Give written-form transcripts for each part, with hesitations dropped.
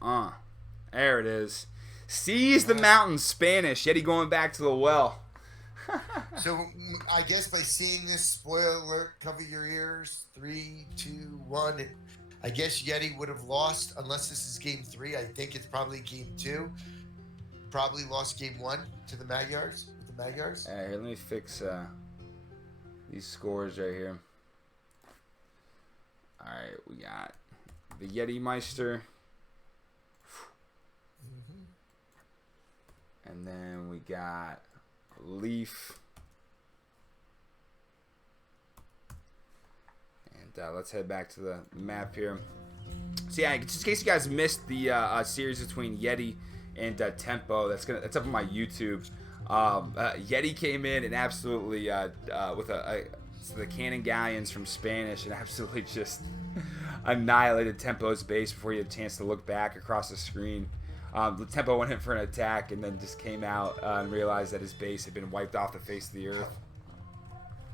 There it is. Seize the mountain, Spanish. Yeti going back to the well. So I guess by seeing this, spoiler alert, cover your ears. 3, 2, 1. I guess Yeti would have lost unless this is game 3. I think it's probably game 2. Probably lost game 1 to the Magyars. With the Magyars. Here, let me fix these scores right here. All right, we got the Yeti Meister. And then we got Leaf. And let's head back to the map here. So yeah, just in case you guys missed the series between Yeti and Tempo, that's up on my YouTube. Yeti came in and absolutely with the Cannon Galleons from Spanish and absolutely just annihilated Tempo's base before he had a chance to look back across the screen. The Tempo went in for an attack and then just came out and realized that his base had been wiped off the face of the earth.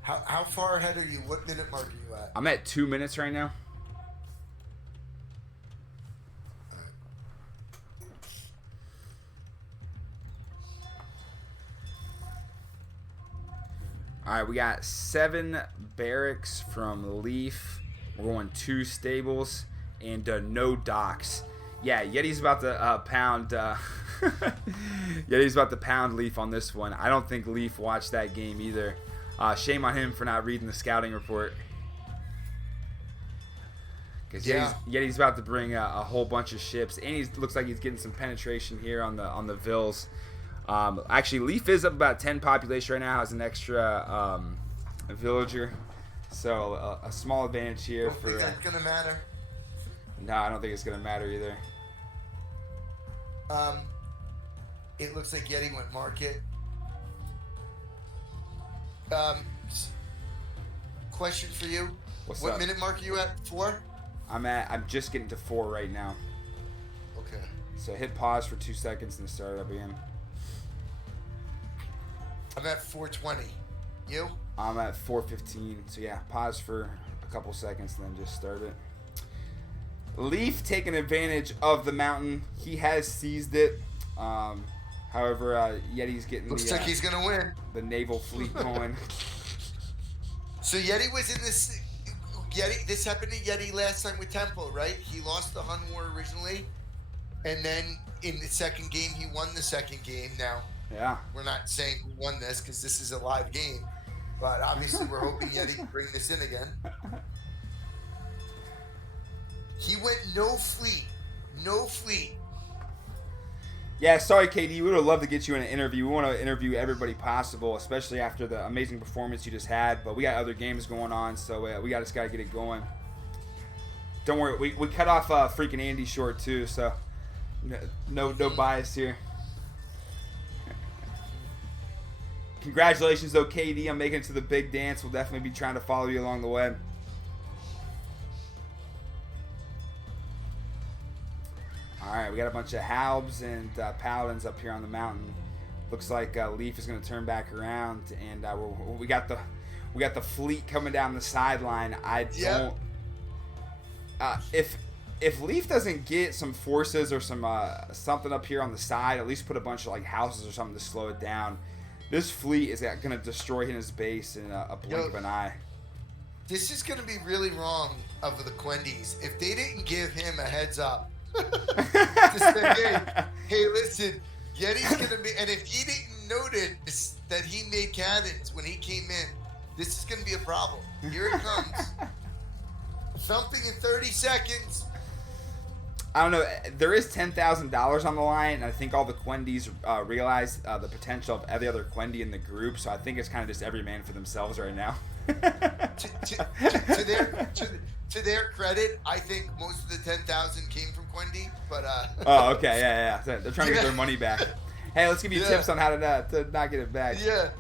How far ahead are you? What minute mark are you at? I'm at 2 minutes right now. Alright, we got 7 barracks from Leaf. We're going 2 stables and no docks. Yeah, Yeti's about to pound. Yeti's about to pound Leaf on this one. I don't think Leaf watched that game either. Shame on him for not reading the scouting report. Because Yeti's about to bring a whole bunch of ships, and he looks like he's getting some penetration here on the Vills. Actually, Leaf is up about 10 population right now. Has an extra villager, so a small advantage here. Don't think that's gonna matter. No, I don't think it's gonna matter either. It looks like Yeti went market. Question for you. What minute mark are you at? 4? I'm just getting to 4 right now. Okay. So hit pause for 2 seconds and start it up again. I'm at 4:20. You? I'm at 4:15. So yeah, pause for a couple seconds and then just start it. Leaf taking advantage of the mountain. He has seized it. However, Yeti's getting looks like he's gonna win. The naval fleet going. So Yeti was in this. This happened to Yeti last time with Tempo, right? He lost the Hun War originally, and then in the second game he won the second game. Now, yeah, we're not saying who won this because this is a live game, but obviously we're hoping Yeti can bring this in again. He went no fleet. Yeah, sorry, KD. We would have loved to get you in an interview. We want to interview everybody possible, especially after the amazing performance you just had. But we got other games going on, so we just got to get it going. Don't worry, we cut off freaking Andy short too, so no bias here. Congratulations, though, KD. I'm making it to the big dance. We'll definitely be trying to follow you along the way. Alright, we got a bunch of Halbs and Paladins up here on the mountain. Looks like Leaf is going to turn back around, and we got the fleet coming down the sideline. I don't. If Leaf doesn't get some forces or some something up here on the side, at least put a bunch of like houses or something to slow it down. This fleet is going to destroy his base in a blink of an eye. This is going to be really wrong of the Quendies if they didn't give him a heads up. To say, hey, listen, Yeti's gonna be, and if he didn't notice that he made cannons when he came in, this is gonna be a problem. Here it comes. Something in 30 seconds. I don't know. There is $10,000 on the line, and I think all the Quendies realize the potential of every other Quendi in the group. So I think it's kind of just every man for themselves right now. To their credit, I think most of the 10,000 came from Quendi, but Oh, okay, yeah. They're trying to get their money back. Hey, let's give you tips on how to not get it back. Yeah,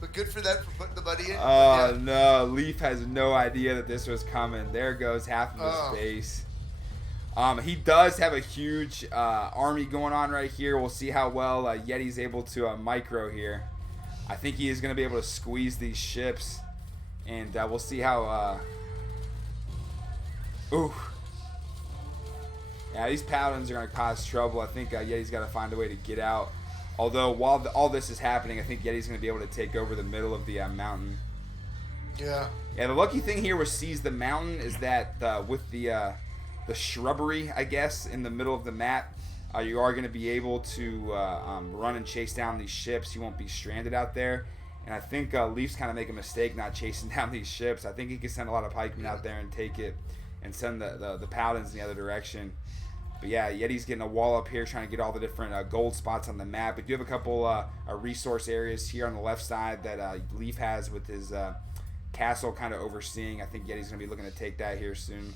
but good for them for putting the money in. Oh no, Leaf has no idea that this was coming. There goes half of his base. He does have a huge army going on right here. We'll see how well Yeti's able to micro here. I think he is going to be able to squeeze these ships, and we'll see how. Ooh. Yeah, these paladins are going to cause trouble. I think Yeti's got to find a way to get out. Although, while all this is happening, I think Yeti's going to be able to take over the middle of the mountain. Yeah. Yeah, the lucky thing here with Seize the Mountain is that with the shrubbery, I guess, in the middle of the map, you are going to be able to run and chase down these ships. You won't be stranded out there. And I think Leaf's kind of make a mistake not chasing down these ships. I think he could send a lot of pikemen out there and take it and send the paladins in the other direction. But yeah, Yeti's getting a wall up here trying to get all the different gold spots on the map. But you have a couple resource areas here on the left side that Leaf has with his castle kind of overseeing. I think Yeti's going to be looking to take that here soon.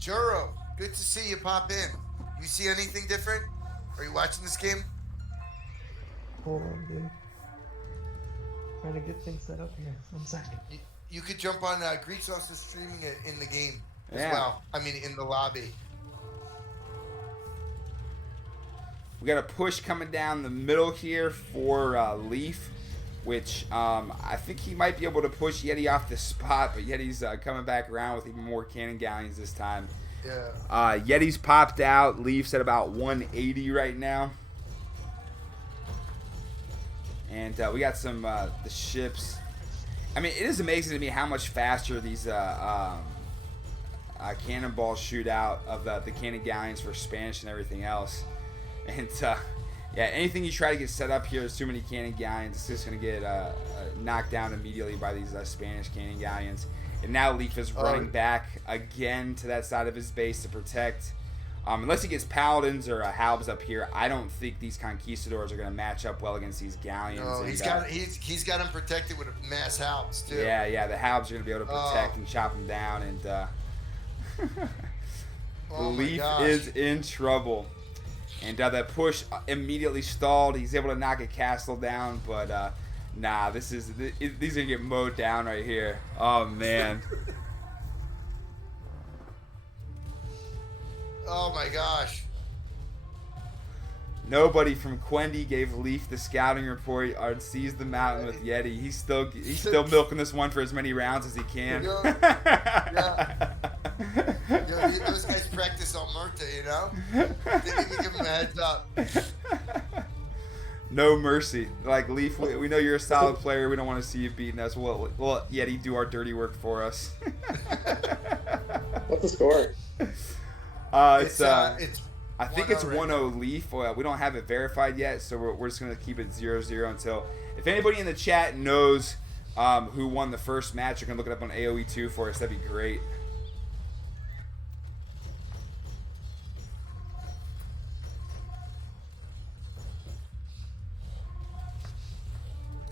Juro, good to see you pop in. You see anything different? Are you watching this game? Hold on, dude. Trying to get things set up here. 1 second. You could jump on Greek's also streaming it in the game as Yeah. well. I mean, in the lobby. We got a push coming down the middle here for Leaf, which I think he might be able to push Yeti off the spot, but Yeti's coming back around with even more cannon galleons this time. Yeah. Yeti's popped out. Leaf's at about 180 right now. And we got some the ships. I mean, it is amazing to me how much faster these cannonballs shoot out of the cannon galleons for Spanish and everything else. And yeah, anything you try to get set up here, there's too many cannon galleons. It's just going to get knocked down immediately by these Spanish cannon galleons. And now Leaf is running back again to that side of his base to protect. Unless he gets paladins or halbs up here, I don't think these conquistadors are going to match up well against these galleons. No, and, he's got him protected with mass halbs too. Yeah, the halbs are going to be able to protect and chop them down. And Leaf is in trouble. And that push immediately stalled. He's able to knock a castle down, but nah, these are going to get mowed down right here. Oh, man. Oh my gosh. Nobody from Quendi gave Leaf the scouting report or seized the mountain with Yeti. He's still milking this one for as many rounds as he can. Yeah. Those guys practice Almerta, you know? They need to give him a heads up. No mercy. Like, Leaf, we know you're a solid player. We don't want to see you beating us. We'll let Yeti do our dirty work for us. What's the score? I think it's 1-0 1-0 Leaf. We don't have it verified yet, so we're just going to keep it 0-0 until... If anybody in the chat knows who won the first match, you can look it up on AoE2 for us. That'd be great.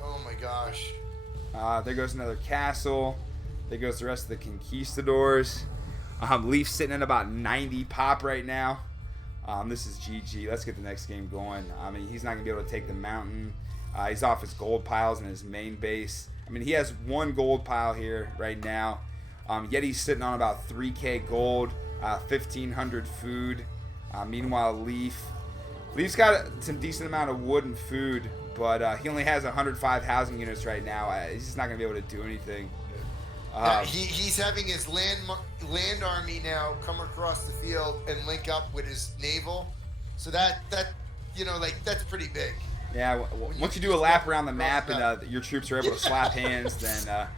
Oh my gosh. There goes another castle. There goes the rest of the conquistadors. Leaf's sitting at about 90 pop right now. This is GG. Let's get the next game going. I mean, he's not going to be able to take the mountain. He's off his gold piles in his main base. I mean, he has one gold pile here right now. Yeti's sitting on about 3k gold, 1,500 food. Meanwhile, Leaf's got some decent amount of wood and food, but he only has 105 housing units right now. He's just not going to be able to do anything. He's having his land army now come across the field and link up with his naval, so that that's pretty big. Yeah, once you do a lap around the map and your troops are able to slap hands, then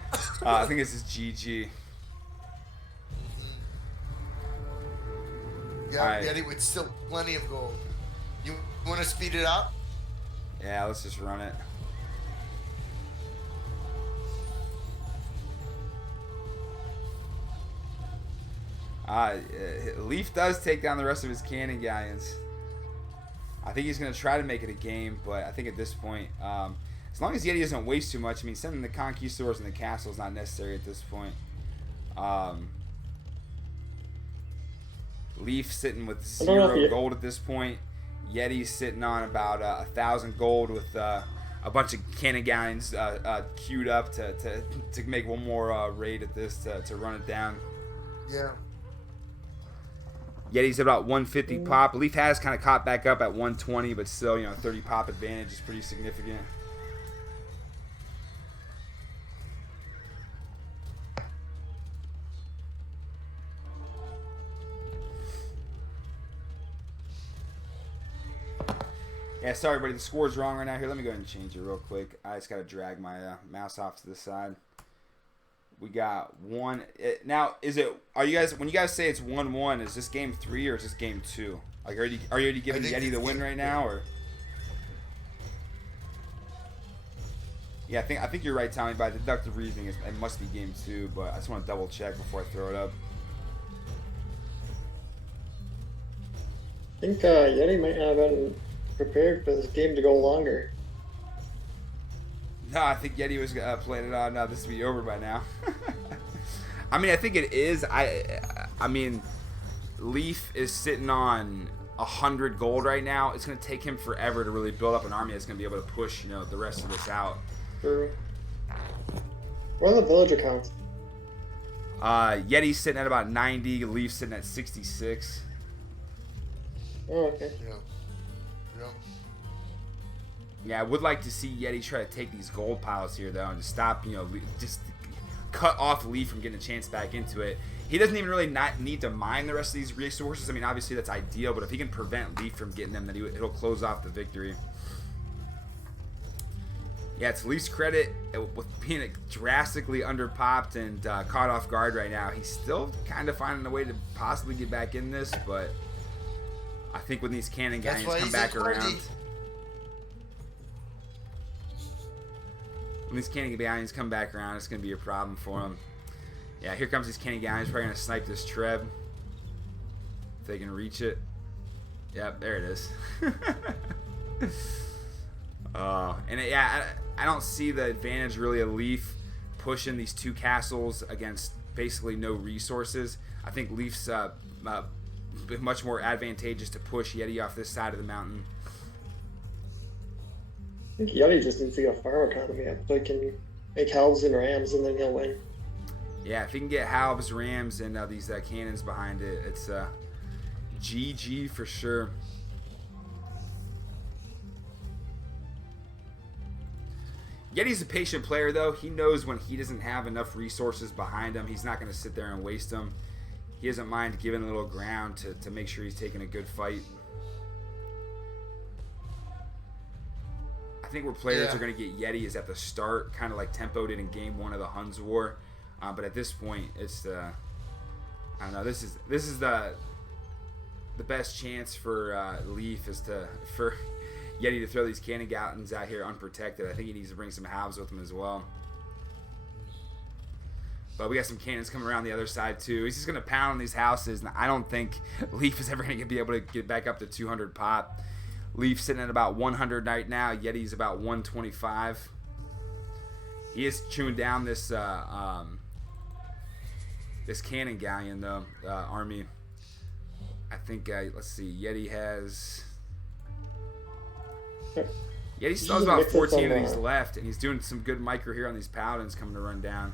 I think this is GG. Yeah, right. Yeti with still plenty of gold. You want to speed it up? Yeah, let's just run it. Leaf does take down the rest of his cannon galleons. I think he's going to try to make it a game, but I think at this point, as long as Yeti doesn't waste too much, I mean, sending the conquistadors and the castle is not necessary at this point. Leaf sitting with 0 gold at this point. Yeti's sitting on about 1,000 gold with a bunch of cannon galleons queued up to make one more raid at this to run it down. Yeah. Yeti's about 150 pop. Leaf has kind of caught back up at 120, but still, 30 pop advantage is pretty significant. Yeah, sorry, buddy. The score's wrong right now. Here, let me go ahead and change it real quick. I just got to drag my mouse off to the side. We got one. Now, are you guys, when you guys say it's 1-1, is this game 3 or is this game 2? Like, are you already giving Yeti the win right now, or? Yeah, I think you're right, Tommy. By deductive reasoning, it must be game 2, but I just want to double check before I throw it up. I think Yeti might have been prepared for this game to go longer. No, I think Yeti was planning on this to be over by now. I mean, I think it is. I mean, Leaf is sitting on 100 gold right now. It's going to take him forever to really build up an army that's going to be able to push, the rest of this out. True. What are the villager counts? Yeti's sitting at about 90. Leaf's sitting at 66. Oh, okay. Yeah, I would like to see Yeti try to take these gold piles here, though, and just stop, just cut off Leaf from getting a chance back into it. He doesn't even really not need to mine the rest of these resources. I mean, obviously that's ideal, but if he can prevent Leaf from getting them, then it'll close off the victory. Yeah, it's Leaf's credit with being drastically underpopped and caught off guard right now. He's still kind of finding a way to possibly get back in this, but I think when these cannon galleons come back around, when these cannon galleons come back around, it's going to be a problem for him. Yeah, here comes these cannon galleons. Probably going to snipe this Treb. If they can reach it. Yep, there it is. I don't see the advantage really of Leaf pushing these 2 castles against basically no resources. I think Leaf's much more advantageous to push Yeti off this side of the mountain. I think Yeti just needs to get a farm economy up so he can make halves and rams, and then he'll win. Yeah, if he can get halves, rams, and these cannons behind it, it's GG for sure. Yeti's a patient player, though. He knows when he doesn't have enough resources behind him, he's not going to sit there and waste them. He doesn't mind giving a little ground to make sure he's taking a good fight. I think where players are going to get Yeti is at the start, kind of like Tempo did in Game 1 of the Huns War. But at this point, it's I don't know. This is the best chance for Leaf is for Yeti to throw these cannon galleons out here unprotected. I think he needs to bring some halves with him as well. But we got some cannons coming around the other side too. He's just going to pound on these houses, and I don't think Leaf is ever going to be able to get back up to 200 pop. Leaf sitting at about 100 right now. Yeti's about 125. He is chewing down this this cannon galleon though army. I think let's see. Yeti still has about 14 of these left, and he's doing some good micro here on these paladins coming to run down.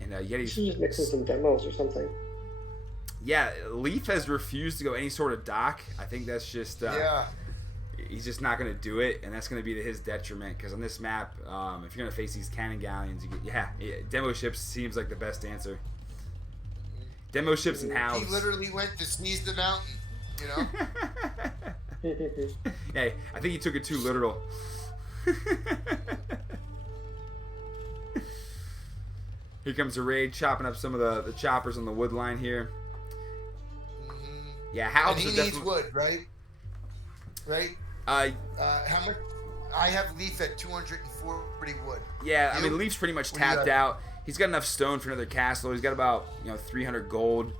And Yeti's just mixing some demos or something. Yeah, Leaf has refused to go any sort of dock. I think that's just he's just not going to do it, and that's going to be to his detriment. Because on this map, if you're going to face these cannon galleons, demo ships seems like the best answer. Demo ships and halves. He literally went to sneeze the mountain, Yeah, I think he took it too literal. Here comes a raid, chopping up some of the choppers on the wood line here. Mm-hmm. Yeah, halves. And he needs wood, right? Right. How much? I have Leaf at 240 wood. Yeah, I mean Leaf's pretty much tapped out. He's got enough stone for another castle. He's got about 300 gold.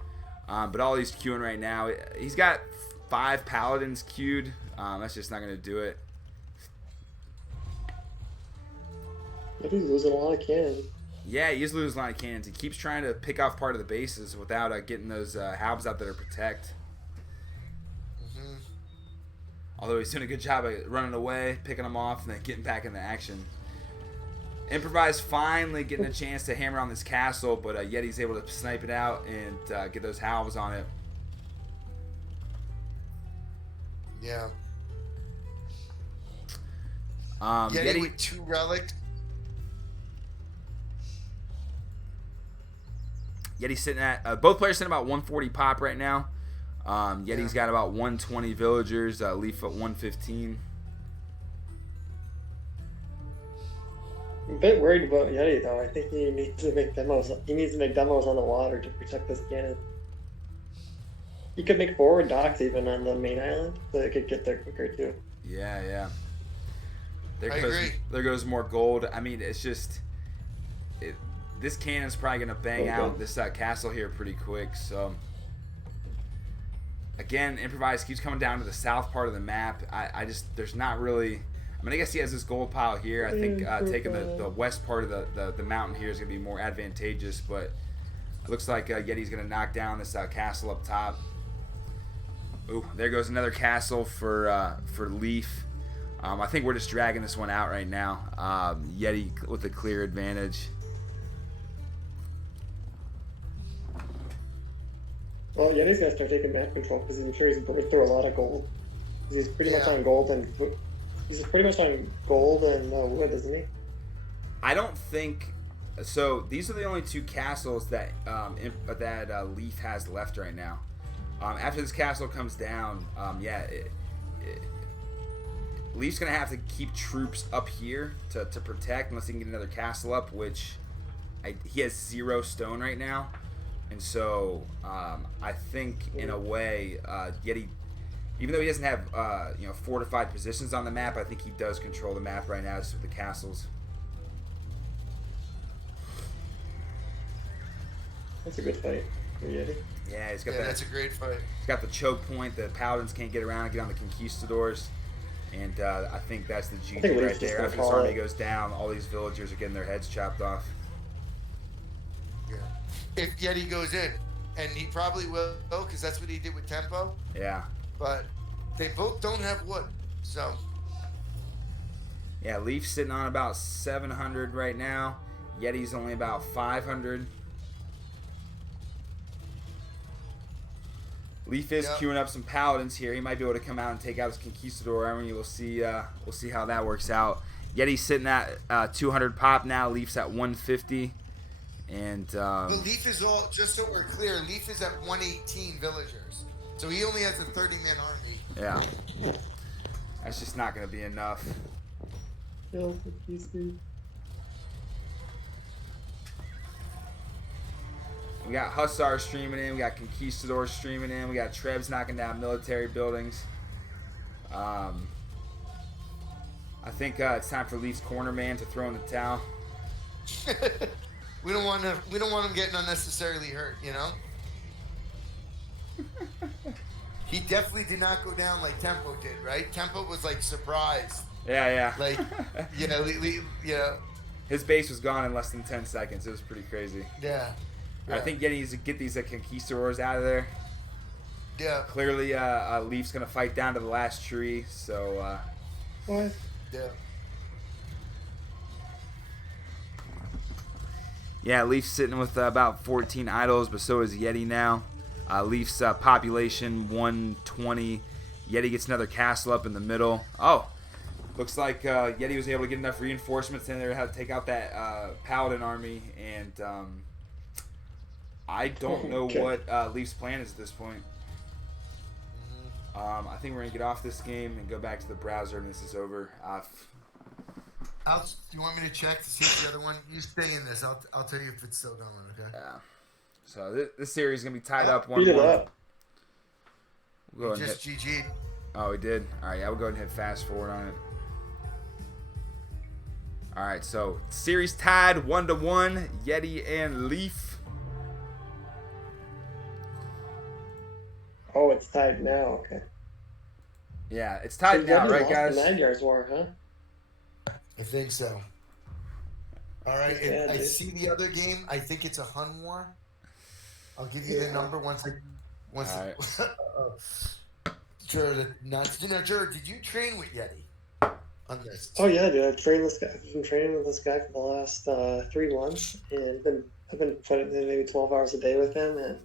But all he's queuing right now, he's got 5 paladins queued. That's just not going to do it. But he's losing a lot of cannons. Yeah, he is losing a lot of cannons. He keeps trying to pick off part of the bases without getting those halves out that are protect. Mm-hmm. Although he's doing a good job of running away, picking them off, and then getting back into action. Improvise finally getting a chance to hammer on this castle, but Yeti's able to snipe it out and get those halves on it. Yeah. Yeti with 2 relics. Yeti's sitting at both players sitting about 140 pop right now. Yeti's got about 120 villagers. Leaf at 115. I'm a bit worried about Yeti though. I think he needs to make demos. He needs to make demos on the water to protect this cannon. He could make forward docks even on the main island, so they could get there quicker too. Yeah. I agree. There goes more gold. I mean, it's just this cannon's probably gonna bang out this castle here pretty quick. So again, improvise keeps coming down to the south part of the map. I just there's not really. I mean, I guess he has this gold pile here. I think taking the west part of the mountain here is going to be more advantageous, but it looks like Yeti's going to knock down this castle up top. Ooh, there goes another castle for Leaf. I think we're just dragging this one out right now. Yeti with a clear advantage. Well, Yeti's going to start taking map control because I'm sure he's going through a lot of gold. He's pretty much on gold and... He's pretty much on gold and wood, isn't he? I don't think so. These are the only two castles that Leaf has left right now. After this castle comes down, Leaf's gonna have to keep troops up here to protect unless he can get another castle up, which he has 0 stone right now, and so I think in a way Yeti. Even though he doesn't have fortified positions on the map, I think he does control the map right now just with the castles. That's a good fight for Yeti. Yeah, he's got that's a great fight. He's got the choke point. The paladins can't get around and get on the conquistadors, and I think that's the GG right there. After this army goes down, all these villagers are getting their heads chopped off. Yeah. If Yeti goes in, and he probably will, because that's what he did with Tempo. Yeah. But they both don't have wood, so. Yeah, Leaf's sitting on about 700 right now. Yeti's only about 500. Leaf is queuing up some paladins here. He might be able to come out and take out his conquistador army. We'll see how that works out. Yeti's sitting at 200 pop now. Leaf's at 150. And but Leaf is all, just so we're clear, Leaf is at 118 villagers. So he only has a 30-man army. Yeah. That's just not going to be enough. Kill the PC. We got Hussars streaming in. We got Conquistadors streaming in. We got Trebs knocking down military buildings. I think it's time for Leaf's corner man to throw in the towel. We don't want him getting unnecessarily hurt, you know? He definitely did not go down like Tempo did, right? Tempo was like surprised. Yeah. Like, His base was gone in less than 10 seconds. It was pretty crazy. Yeah. I think Yeti needs to get these conquistadors out of there. Yeah. Clearly, Leaf's gonna fight down to the last tree. So. What? Yeah. Yeah, Leaf's sitting with about 14 idols, but so is Yeti now. Leaf's population 120. Yeti gets another castle up in the middle. Oh, looks like Yeti was able to get enough reinforcements in there to have to take out that paladin army, and I don't know what Leaf's plan is at this point. I think we're gonna get off this game and go back to the browser, and this is over. Do you want me to check to see if the other one? You stay in this. I'll tell you if it's still going. Okay. Yeah. So this series is gonna be tied up 1-1. Beat it up. We'll Just GG'd. Oh, we did. All right. Yeah, we'll go ahead and hit fast forward on it. All right. So series tied 1-1. Yeti and Leaf. Oh, it's tied now. Okay. Yeah, it's tied now, right, guys? The 9 yards war, huh? I think so. All right. Yeah, I see the other game. I think it's a Hun war. I'll give you the number once. All right. Jared, Jared, did you train with Yeti on this? Oh yeah, dude. I've trained this guy. I've been training with this guy for the last 3 months, and I've been putting in maybe 12 hours a day with him. And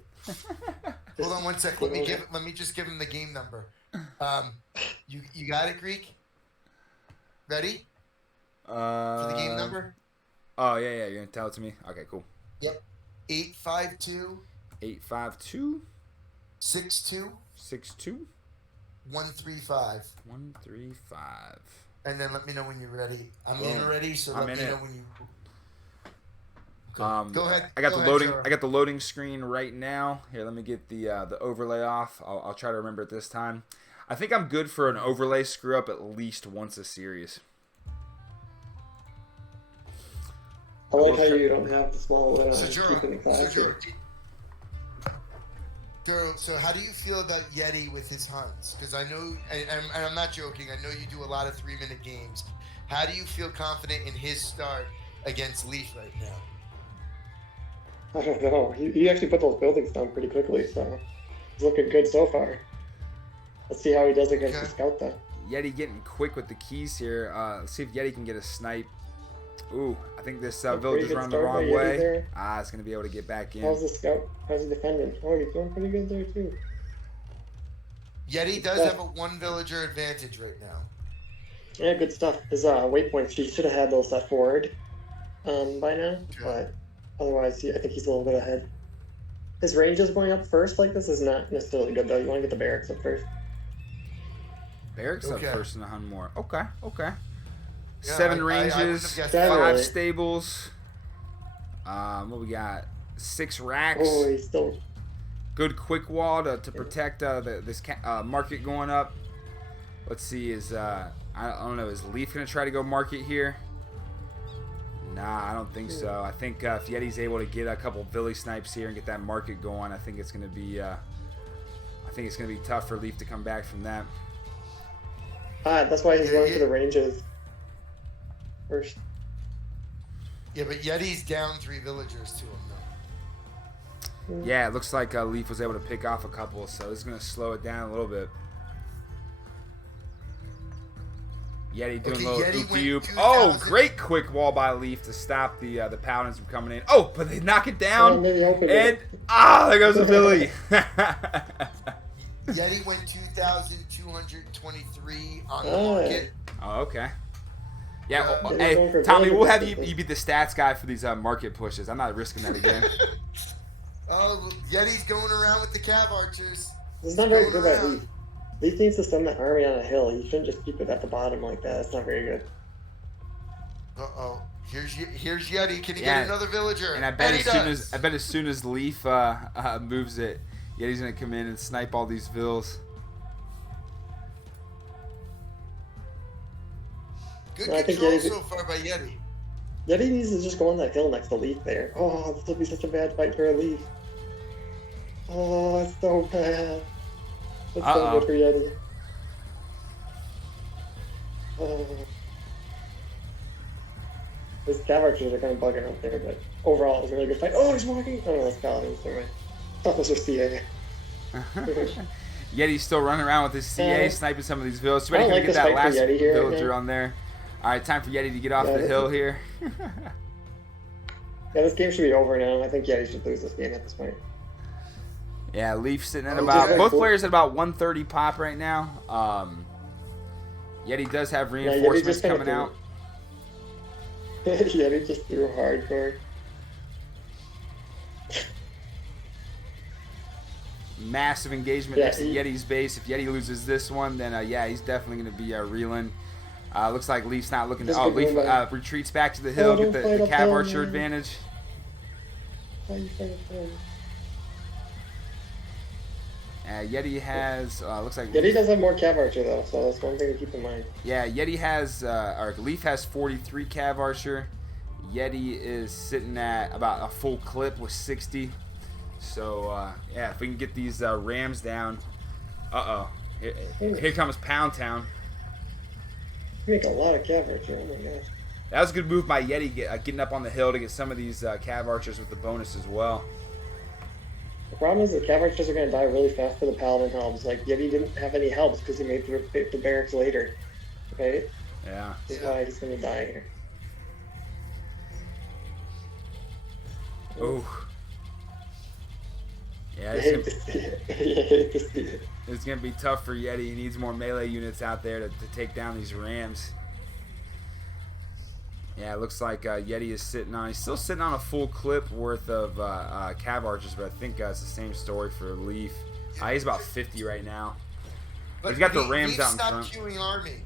hold on one sec. Let me just give him the game number. You got it, Greek? Ready? For the game number? Oh yeah. You're gonna tell it to me. Okay, cool. Yep. 852. 852. 62. 6-2. 135. 135. And then let me know when you're ready. I'm Boom. in ready, so I'm let me in know it. when you. Okay. Go ahead. I got Go the ahead, loading. Joe. I got the loading screen right now. Here, let me get the overlay off. I'll try to remember it this time. I think I'm good for an overlay screw up at least once a series. I like how you don't have the small lid on So, it, Joe, keeping it classy. So how do you feel about Yetti with his hunts? Because I know, and I'm not joking, I know you do a lot of 3-minute games. How do you feel confident in his start against Leaf right now? I don't know. He actually put those buildings down pretty quickly, so he's looking good so far. Let's see how he does against the scout, though. Yetti getting quick with the keys here. Let's see if Yetti can get a snipe. Ooh, I think this village is running the wrong way. It's going to be able to get back in. How's the scout? How's he defending? Oh, he's doing pretty good there, too. Yetti does have a 1 villager advantage right now. Yeah, good stuff. His waypoints, he should have had those set forward by now, but otherwise, I think he's a little bit ahead. His range is going up first like this is not necessarily good, though. You want to get the barracks up first. Barracks up first in the hunt more. Okay. Yeah, 7 I ranges, 5 stables. What we got? 6 racks. Oh, he's still good quick wall to protect this market going up. Let's see, I don't know, is Leaf gonna try to go market here? Nah, I don't think so. I think if Yeti's able to get a couple Billy snipes here and get that market going, I think it's gonna be tough for Leaf to come back from that. That's why he's going for the ranges first. Yeah, but Yeti's down 3 villagers to him, though. Yeah, it looks like Leaf was able to pick off a couple, so this is going to slow it down a little bit. Yetti doing a little oop-de-oop. Oh, great quick wall by Leaf to stop the Paladins from coming in. Oh, but they knock it down. There goes the Billy. Yetti went 2,223 on the market. Oh, okay. Yeah, hey, Tommy, we'll have you be the stats guy for these market pushes. I'm not risking that again. Oh, Yeti's going around with the cav archers. This is not very good by Leaf. Leaf needs to send that army on a hill. You shouldn't just keep it at the bottom like that. That's not very good. Uh-oh. Here's Yetti. Can he get another villager? And I bet as soon as Leaf moves it, Yeti's gonna come in and snipe all these vills. Good control so far by Yetti. Yetti needs to just go on that hill next to Leaf there. Oh, this will be such a bad fight for a Leaf. Oh, it's so bad. It's so good for Yetti. Oh. His cav archers are kind of bugging out there, but overall it was a really good fight. Oh, he's walking! Oh, no, that's Paladins. Never mind. I thought those were CA. Yeti's still running around with his CA, sniping some of these villas. Ready to get that last villager on there. All right, time for Yetti to get off the hill here. Yeah, this game should be over now. I think Yetti should lose this game at this point. Yeah, Leaf sitting at about both players at about 130 pop right now. Yetti does have reinforcements coming out. Yetti just threw hardcore. Massive engagement next to Yeti's base. If Yetti loses this one, then he's definitely going to be reeling. Looks like Leaf's not looking to. Leaf retreats back to the hill, get the cav archer advantage. Yetti has looks like Yetti does have more cav archer though, so that's one thing to keep in mind. Yeah, Yetti has or Leaf has 43 cav archer. Yetti is sitting at about a full clip with 60. So if we can get these rams down. Here comes Pound Town. You make a lot of cav archer. Oh my gosh. That was a good move by Yetti, getting up on the hill to get some of these cav archers with the bonus as well. The problem is the cav archers are going to die really fast for the paladin helps. Like, Yetti didn't have any helps because he made the barracks later. Right? Yeah. That's why he's going to die here. Ooh. Yeah, I hate to see it. It's going to be tough for Yetti. He needs more melee units out there to take down these rams. Yeah, it looks like Yetti is he's still sitting on a full clip worth of cav archers, but I think it's the same story for Leaf. He's about 50 right now. But he's got the Rams Leaf out in stopped front. queuing Army.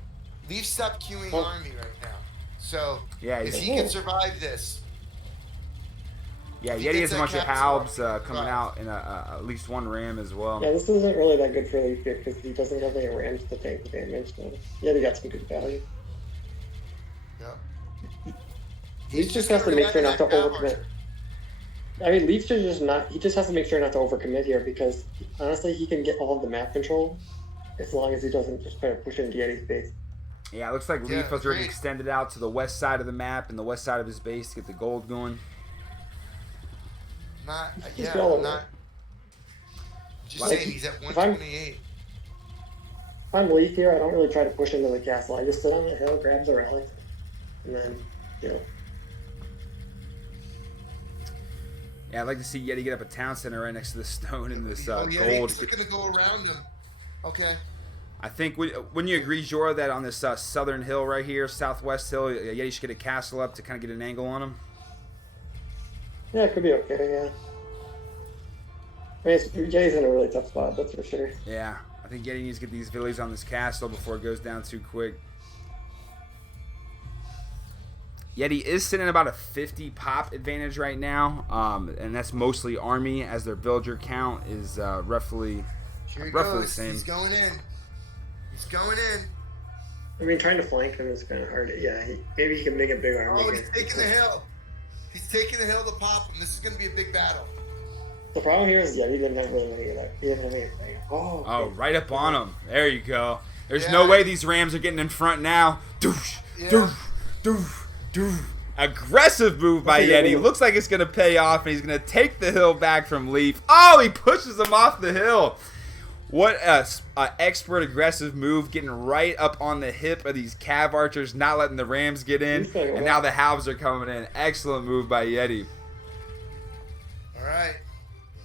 Leaf stopped queuing Army right now. So Yeah, if he can survive this. Yeah, if he Yeti gets has a that bunch of capsule, Halbs coming out in at least one Ram as well. Yeah, this isn't really that good for Leaf here because he doesn't have any Rams to tank the damage. So Yeti got some good value. Yeah. Leaf just has to make sure not to overcommit. I mean, Leaf should just not. He just has to make sure not to overcommit here because honestly, he can get all of the map control as long as he doesn't just try to push into Yeti's base. Yeah, it looks like Leaf has already extended out to the west side of the map and the west side of his base to get the gold going. Just saying, he's at 128. If I'm Leaf here, I don't really try to push into the castle. I just sit on the hill, grab the relic, and then, Yeah, I'd like to see Yeti get up a town center right next to the stone in this gold. He's going to go around him. Okay. I think, wouldn't you agree, Jorah, that on this southern hill right here, southwest hill, Yeti should get a castle up to kind of get an angle on him? Yeah, it could be okay, yeah. I mean, Yeti's in a really tough spot, that's for sure. Yeah, I think Yeti needs to get these villies on this castle before it goes down too quick. Yeti is sitting at about a 50 pop advantage right now, and that's mostly Army, as their villager count is roughly the same. He's going in. He's going in. I mean, trying to flank him is kind of hard. Yeah, maybe he can make a big army. Oh, he's taking the hill. He's taking the hill to pop him. This is going to be a big battle. The problem here is Yeti didn't have really any. He didn't have anything. Oh, right up on him. There you go. There's no way these Rams are getting in front now. Doosh, doosh, doosh, doosh. Aggressive move by Yeti. Looks like it's going to pay off, and he's going to take the hill back from Leaf. Oh, he pushes him off the hill. What a expert aggressive move, getting right up on the hip of these Cav archers, not letting the Rams get in, and now the Halves are coming in. Excellent move by Yeti. All right.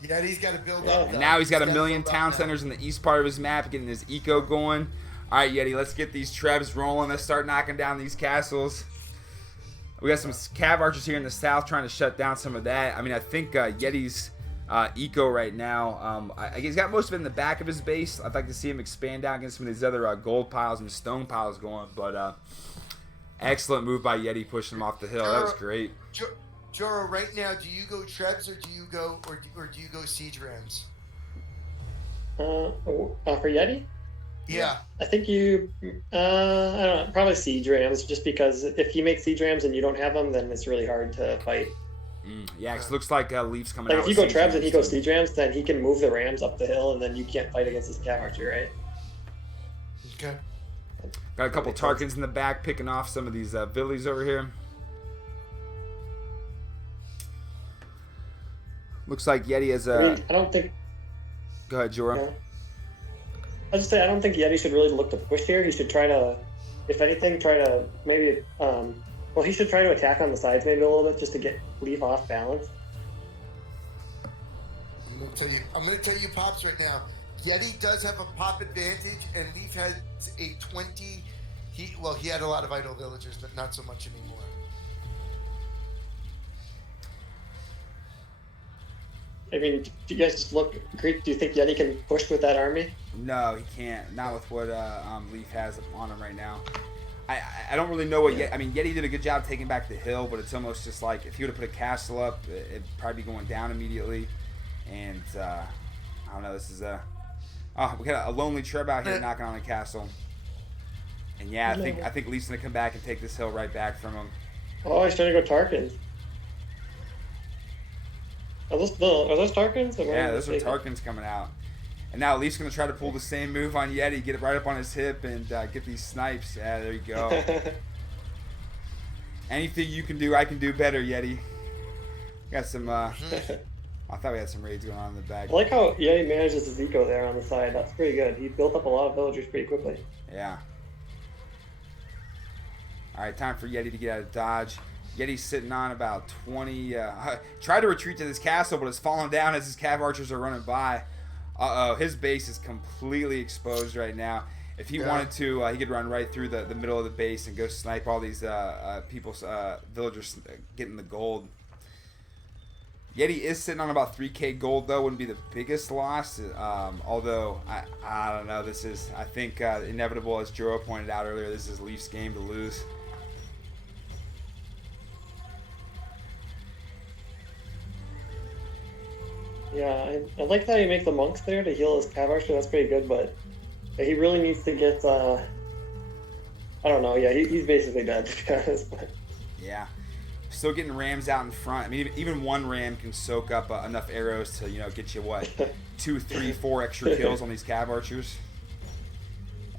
Yeti's got to build up. And now he's got a million town centers in the east part of his map, getting his eco going. All right, Yeti, let's get these Trebs rolling. Let's start knocking down these castles. We got some Cav archers here in the south trying to shut down some of that. I mean, I think Yeti's eco right now, he's got most of it in the back of his base. I'd like to see him expand out against some of these other gold piles and stone piles going. But excellent move by Yeti pushing him off the hill. That was great. Jorah, right now, do you go Trebs or do you go Siege Rams? For Yeti? Yeah. I think I don't know, probably Siege Rams, just because if you make Siege Rams and you don't have them, then it's really hard to fight. Yeah, because it looks like Leaf's coming out. If you go Trebs and he goes Siege Rams, then he can move the Rams up the hill, and then you can't fight against his Cav archer, right? Okay. Got a couple Tarkins in the back picking off some of these villies over here. Looks like Yeti has a... I don't think... Go ahead, Jorah. Yeah. I just say I don't think Yeti should really look to push here. He should try to, if anything, try to maybe... he should try to attack on the sides maybe a little bit just to get Leaf off balance. I'm going to tell you Pops right now. Yeti does have a pop advantage, and Leaf has a 20... He had a lot of idle villagers, but not so much anymore. I mean, do you guys just look... Do you think Yeti can push with that army? No, he can't. Not with what Leaf has on him right now. I don't really know what Yeti... I mean, Yeti did a good job taking back the hill, but it's almost just like if he would have put a castle up, it'd probably be going down immediately. And, I don't know, this is a... Oh, we got a lonely Treb out here knocking on the castle. And yeah, I think Leaf's going to come back and take this hill right back from him. Oh, he's trying to go Tarkins. Are those Tarkins? Yeah, those are Tarkins coming out. And now Leaf's going to try to pull the same move on Yeti, get it right up on his hip, and get these snipes. Yeah, there you go. Anything you can do, I can do better, Yeti. Got some... I thought we had some raids going on in the back. I like how Yeti manages his eco there on the side. That's pretty good. He built up a lot of villagers pretty quickly. Yeah. All right, time for Yeti to get out of dodge. Yeti's sitting on about 20. Tried to retreat to this castle, but it's falling down as his Cav archers are running by. Uh-oh, his base is completely exposed right now. If he wanted to, he could run right through the middle of the base and go snipe all these villagers getting the gold. Yeti is sitting on about 3K gold, though. Wouldn't be the biggest loss. Although, I don't know. This is, I think, inevitable, as Joro pointed out earlier. This is Leafs' game to lose. Yeah, I like how you make the monks there to heal his cav archer. That's pretty good, but he really needs to get. I don't know. Yeah, he's basically dead, to be honest. But. Yeah. Still getting rams out in front. I mean, even one ram can soak up enough arrows to, get you, what, 2, 3, 4 extra kills on these cav archers.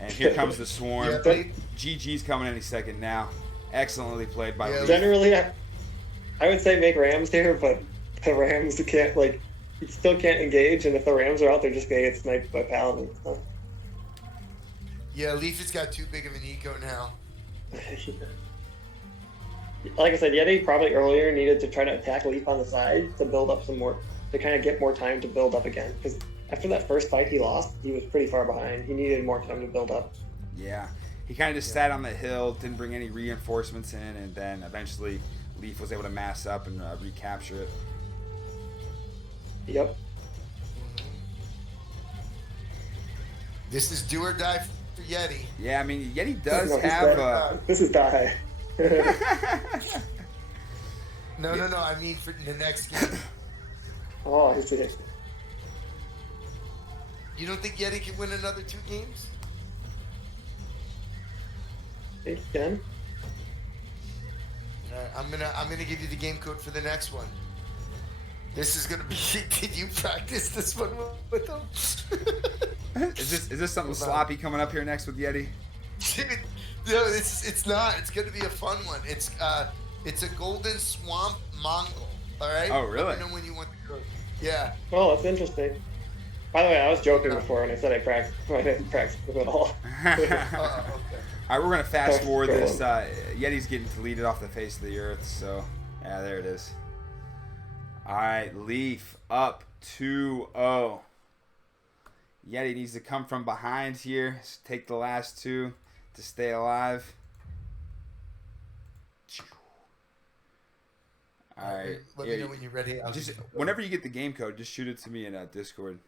And here comes the swarm. Yeah, GG's coming any second now. Excellently played by Leaf. Generally, I would say make rams here, but the rams can't, you still can't engage, and if the rams are out, they're just going to get sniped by paladins. So. Yeah, Leaf has got too big of an eco now. Like I said, Yeti probably earlier needed to try to attack Leaf on the side to build up some more, to kind of get more time to build up again. Because after that first fight he lost, he was pretty far behind. He needed more time to build up. Yeah. He kind of just sat on the hill, didn't bring any reinforcements in, and then eventually Leaf was able to mass up and recapture it. Yep. This is do or die for Yeti. Yeah, I mean, Yeti does have... This is die. No, I mean for the next game. Oh, I see it. You don't think Yeti can win another 2 games? I think he can. All right, I'm gonna give you the game code for the next one. This is gonna be. Did you practice this one with them? Is this something sloppy coming up here next with Yeti? No, it's not. It's gonna be a fun one. It's a golden swamp Mongol. All right. Oh, really? Let me know when you want to go. Yeah. Oh, that's interesting. By the way, I was joking before when I said I practiced. I didn't practice with it all. Okay. All right, we're gonna fast forward this. Yeti's getting deleted off the face of the earth. So, yeah, there it is. All right, Leaf up 2-0. Yeti needs to come from behind here. Take the last 2 to stay alive. All right. Let me know when you're ready. Just whenever you get the game code, just shoot it to me in Discord.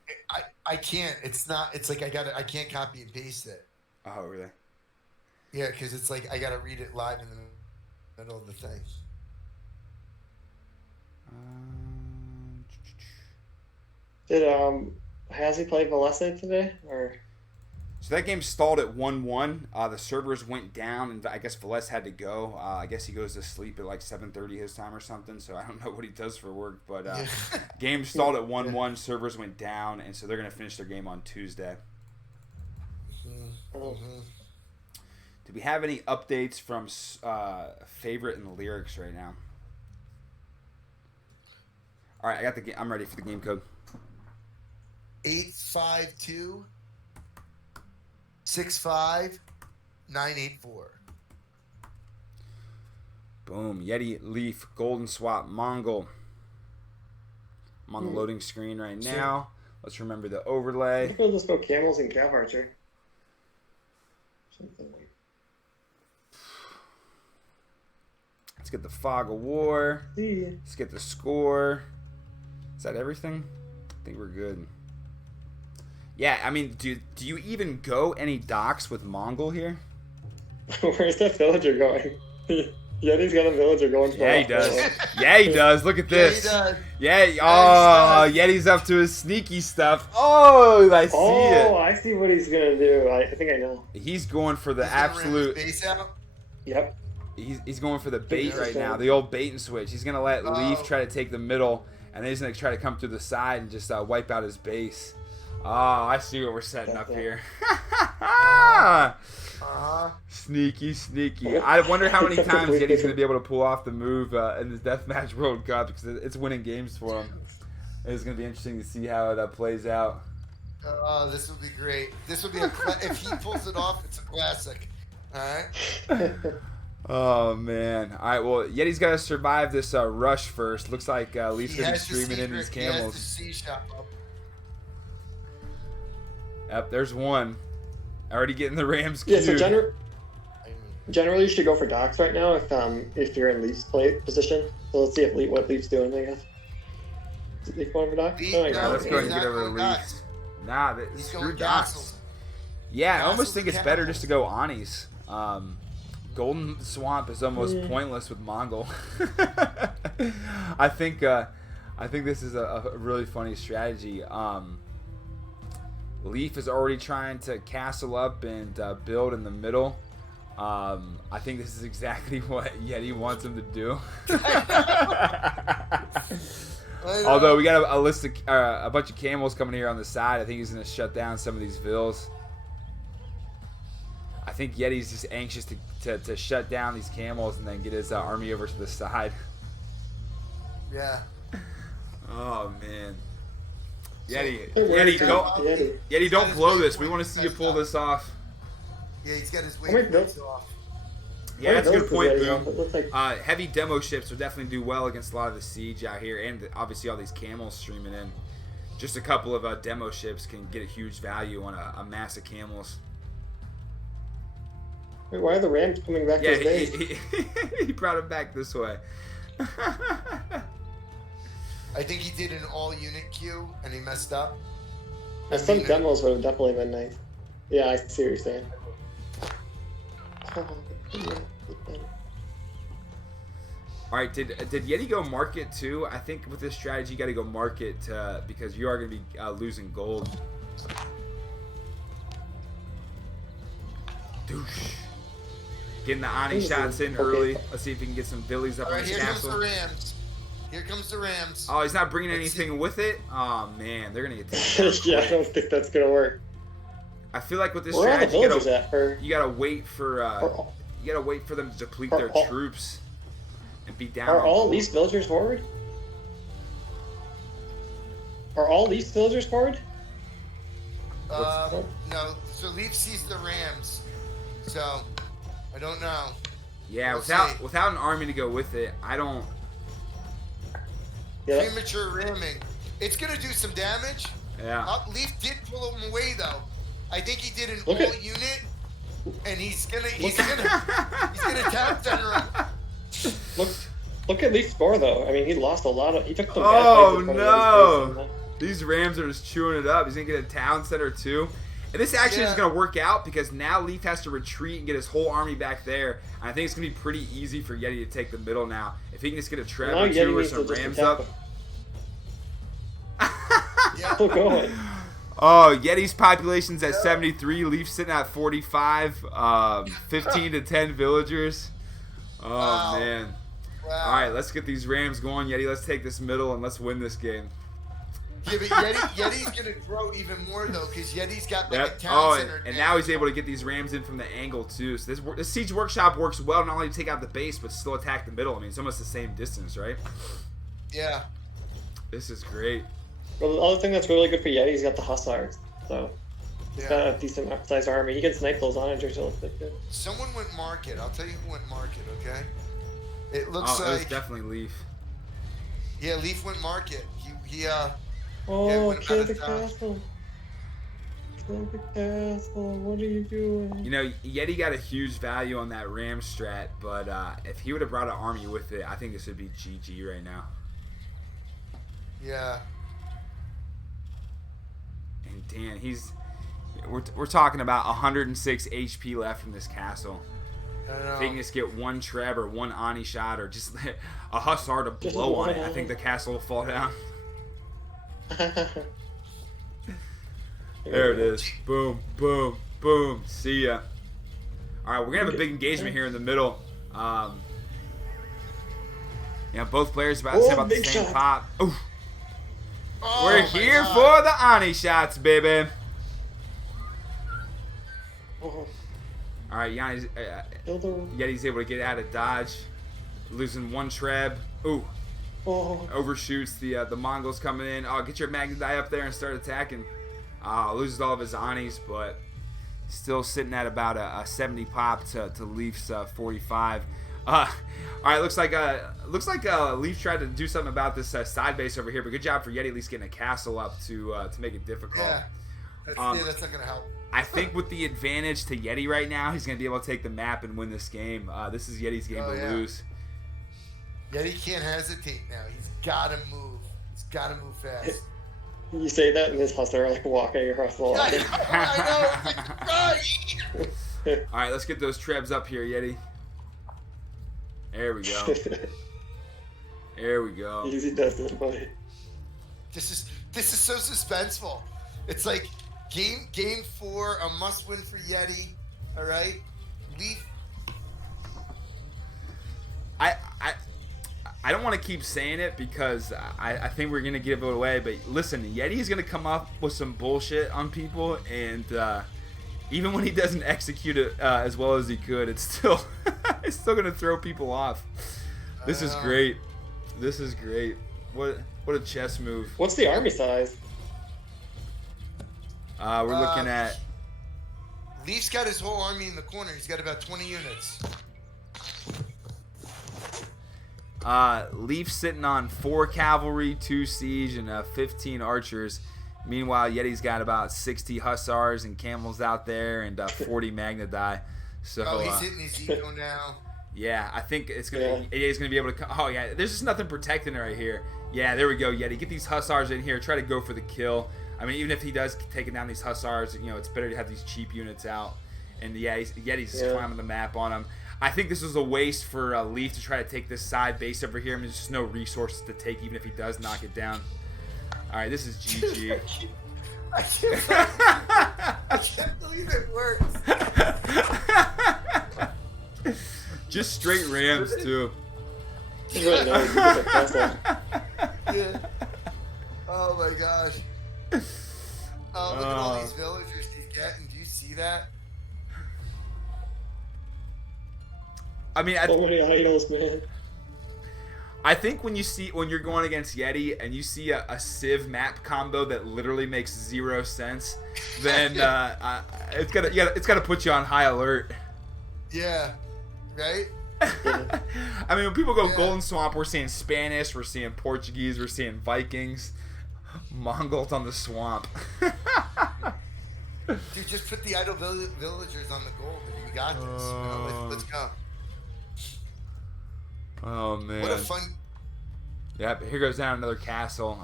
I can't. It's not. It's like I can't copy and paste it. Oh, really? Yeah, because it's like I gotta read it live in the middle of the thing. Did has he played Valese today or? So that game stalled at 1-1. The servers went down, and I guess Valese had to go. I guess he goes to sleep at like 7:30 his time or something. So I don't know what he does for work, but game stalled at 1-1. Servers went down, and so they're gonna finish their game on Tuesday. Mm-hmm. Do we have any updates from favorite and lyrics right now? All right, I got the game. I'm ready for the game code. 852 65 984. Boom. Yeti, Leaf, Golden Swap, Mongol. I'm on the loading screen right now. Let's remember the overlay. We'll just go camels and cav archer. Something like. Let's get the fog of war. Yeah. Let's get the score. Is that everything? I think we're good. Yeah, I mean, do you even go any docks with Mongol here? Where's that villager going? Yeti's got a villager going. Yeah, he does. Yeah, he does. Look at this. Yeah, he does. Yeah. Oh, Yeti's up to his sneaky stuff. Oh, I see it. Oh, I see what he's gonna do. I think I know. He's going for the He's gonna absolute. ram his base out? Yep. He's going for the bait right now. The old bait and switch. He's gonna let Leaf try to take the middle, and then he's gonna try to come through the side and just wipe out his base. Oh, I see what we're setting up here. Sneaky, sneaky. I wonder how many times Yeti's going to be able to pull off the move in this Deathmatch World Cup, because it's winning games for him. It's going to be interesting to see how it plays out. Oh, this will be great. This will be if he pulls it off, it's a classic. All right. Oh, man. All right, well, Yeti's got to survive this rush first. Looks like Leaf's going to be streaming in these camels. He has to C-shop up. Yep, there's one. Already getting the Rams queued. Yeah, so generally you should go for docks right now if you're in Leaf's play position. So let's see what Leaf's doing, I guess. Leaf going for Doc? Leaf, Oh, no, Yeah, let's go ahead and he's get not over the going Leafs. Docs. Nah, He's screw going Docs. castles. Yeah, I almost Castles think and it's better just to go castles. Anis. Golden Swamp is almost pointless with Mongol. I think this is a really funny strategy. Leaf is already trying to castle up and build in the middle. I think this is exactly what Yeti wants him to do. Although we got a list of a bunch of camels coming here on the side, I think he's going to shut down some of these vills. I think Yeti's just anxious to shut down these camels and then get his army over to the side. Yeah. Oh man. So- Yeti, don't blow this. We want to see you pull this off. Yeah, he's got his How many waypoints off. Yeah, that's a good point, Yeti Boom. off? It looks like Heavy demo ships will definitely do well against a lot of the siege out here, and obviously all these camels streaming in. Just a couple of demo ships can get a huge value on a mass of camels. wait, why are the Rams coming back Yeah, this day? he brought it back this way. I think he did an all-unit queue, and he messed up. Some demos would have definitely been nice. Yeah, I see what you're saying. All right, did Yeti go market too? I think with this strategy, you got to go market because you are going to be losing gold. Douche. Getting the Ani shots in early. Let's see if he can get some Billies up All on right, the here comes castle. the Rams. Here comes the Rams. Oh, he's not bringing anything with it? Oh, man. They're going to get taken down Yeah, I quick. don't think that's gonna work. I feel like with this Where are the strategy, villagers at? you gotta wait for them to deplete their troops and beat down. Are on all gold. Leafs villagers forward? Are all Leafs villagers forward? No. So Leaf sees the Rams. So, I don't know. Yeah, We'll without an army to go with it, I don't. Yeah. Premature ramming. It's gonna do some damage. Yeah. Leaf did pull him away though. I think he did an Look all at- unit, and he's gonna tap center him. Look at Leaf's score though. I mean, he lost a lot of. He took some bad Oh fights in front of no! his base. These Rams are just chewing it up. He's gonna get a town center too. And this actually is going to work out because now Leaf has to retreat and get his whole army back there. And I think it's going to be pretty easy for Yeti to take the middle now. If he can just get a Trev Now or Yeti two or needs to some just Rams attack up. him. Still going. Oh, Yeti's population's at 73. Leaf's sitting at 45. 15 to 10 villagers. Oh, Wow. man. Wow. All right, let's get these Rams going. Yeti, let's take this middle and let's win this game. Yeah, but Yeti's gonna grow even more though, because Yeti's got like a Yep. town Oh, center. and now he's able to get these Rams in from the angle too. So this Siege Workshop works well, not only to take out the base, but still attack the middle. I mean, it's almost the same distance, right? Yeah. This is great. Well, the other thing that's really good for Yeti, he's got the Hussars. So he's got Yeah. a decent sized army. He can snipe those onagers. It looks like good. Someone went market. I'll tell you who went market. Okay. It looks Oh, it was like definitely Leaf. yeah, Leaf went market. He Oh, what kill about the a town? castle. Kill the castle. What are you doing? You know, Yeti got a huge value on that Ram strat, but if he would have brought an army with it, I think this would be GG right now. yeah. And Dan, we're talking about 106 HP left from this castle. I don't If he can know. just get one Treb or one Ani shot or just a Hussar to Just blow on one. it, I think the castle will fall down. There it is. Boom, boom, boom. See ya. All right, we're gonna have a big engagement here in the middle. Both players about to say about the big same shot. pop. Ooh, Oh, we're my here God. for the Ani shots, baby. Oh, All right, kill the. Yeti's able to get out of dodge, losing one Treb. Ooh, Oh, overshoots the Mongols coming in. Oh, get your Magneti up there and start attacking. Loses all of his Anis, but still sitting at about a 70 pop to Leaf's 45. All right, looks like Leaf tried to do something about this side base over here, but good job for Yeti at least getting a castle up to make it difficult. Yeah. That's not gonna help. I think with the advantage to Yeti right now, he's going to be able to take the map and win this game. This is Yeti's game to lose. Yeti can't hesitate now. He's gotta move. He's gotta move fast. You say that, and this hustler like walking across the line. I know. All right, let's get those trebs up here, Yeti. There we go. There we go. Easy does it, buddy. This is so suspenseful. It's like game 4, a must win for Yeti. All right, Leaf. I don't want to keep saying it because I think we're gonna give it away. But listen, Yeti's gonna come up with some bullshit on people, and even when he doesn't execute it as well as he could, it's still gonna throw people off. This is great. This is great. What a chess move. What's the army size? We're looking at. Leaf's got his whole army in the corner. He's got about 20 units. Leaf sitting on 4 cavalry, 2 siege, and 15 archers. Meanwhile, Yeti's got about 60 hussars and camels out there, and 40 Magnadai. So he's hitting his eco now. Yeah, I think it's gonna. He's gonna be able to. Oh yeah, there's just nothing protecting it right here. Yeah, there we go, Yeti. Get these hussars in here. Try to go for the kill. I mean, even if he does take down these hussars, it's better to have these cheap units out. And yeah, Yeti's just climbing the map on him. I think this was a waste for Leaf to try to take this side base over here. I mean, there's just no resources to take, even if he does knock it down. All right, this is GG. I can't believe it works. Just straight rams, too. Yeah. Oh, my gosh. Oh, look at all these villagers he's getting. Do you see that? I mean, so many idols, man. I think when you're going against Yeti and you see a Civ map combo that literally makes 0 sense, then it's gotta put you on high alert. Yeah. Right. I mean, when people go Golden Swamp, we're seeing Spanish, we're seeing Portuguese, we're seeing Vikings, Mongols on the swamp. Dude, just put the idle villagers on the gold, and you got this. Let's go. Oh man! What a fun. Yep, here goes down another castle.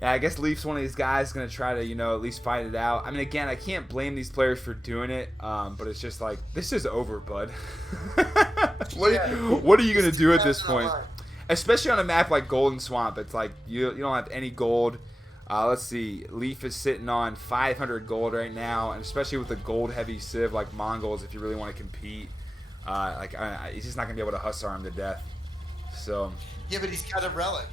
Yeah, I guess Leaf's one of these guys gonna try to, at least fight it out. I mean, again, I can't blame these players for doing it, but it's just like, this is over, bud. What are you gonna do at this point? Especially on a map like Golden Swamp, it's like you don't have any gold. Let's see, Leaf is sitting on 500 gold right now, and especially with the gold-heavy Civ like Mongols, if you really want to compete, he's just not gonna be able to hussar him to death. So. Yeah, but he's got a relic.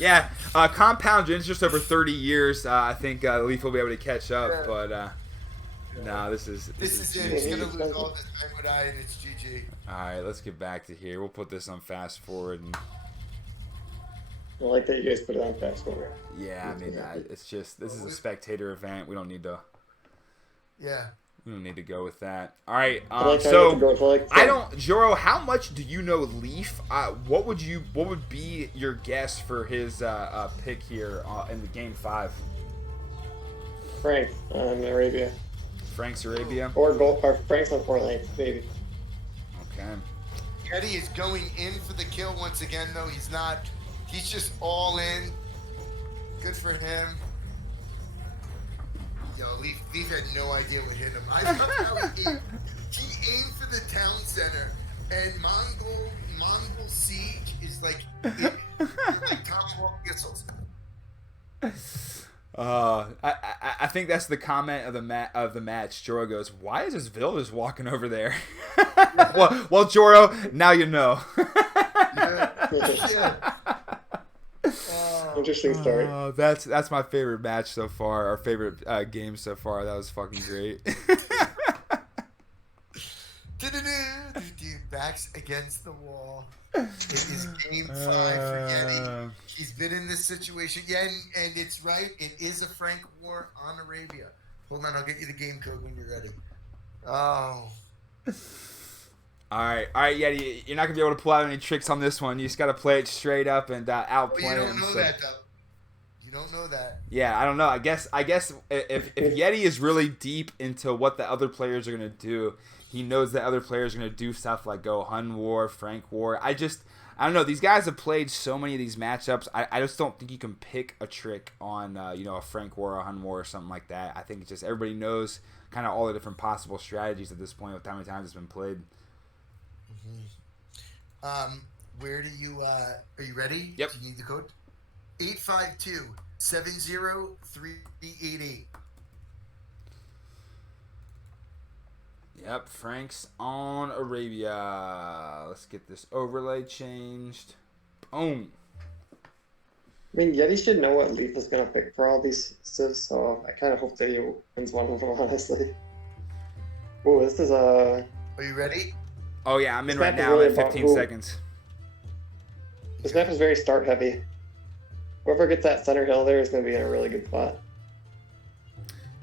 Yeah, compound just over 30 years. I think Leaf will be able to catch up, but no, this is it. He's gonna lose all this Magnadai, and it's GG. All right, let's get back to here. We'll put this on fast forward. And I like that you guys put it on fast forward. yeah, I mean, it's just this is a spectator event. We don't need to. Yeah. We don't need to go with that. All right. Joro, how much do you know Leaf? What would be your guess for his pick here in the game 5? Frank on Arabia. Frank's Arabia. Or Frank's on 4 lanes, maybe. Okay. Yeti is going in for the kill once again, though. He's not. He's just all in. Good for him. Yo, Leaf had no idea what hit him. I love how he aimed for the town center, and Mongol siege is like tomahawk missiles. I think that's the comment of the match. Joro goes, "Why is this village walking over there?" well, Joro, now you know. Yeah. Interesting story. That's my favorite match so far. Our favorite game so far. That was fucking great. Backs against the wall. It is game 5 for Yeti. He's been in this situation. Yeah, and it's right. It is a Frank war on Arabia. Hold on, I'll get you the game code when you're ready. Oh. All right, Yeti. You're not gonna be able to pull out any tricks on this one. You just gotta play it straight up and outplay him. You don't know that, though. You Don't know that. Yeah, I don't know. I guess if Yeti is really deep into what the other players are gonna do, he knows that other players are gonna do stuff like go Hun War, Frank War. I don't know. These guys have played so many of these matchups. I just don't think you can pick a trick on a Frank War or a Hun War or something like that. I think it's just everybody knows kind of all the different possible strategies at this point with how many times it's been played. Where do you are you ready? Yep. Do you need the code? 852-70388. Yep, Frank's on Arabia. Let's get this overlay changed. Boom. I mean, Yeti should know what Leaf is going to pick for all these civs, so I kind of hope that he wins one of them, honestly. Oh, this is a... Are you ready? Oh, yeah, I'm in This right map is now. I'm really at 15 about who- seconds. This map is very start heavy. Whoever gets that center hill there is going to be in a really good spot.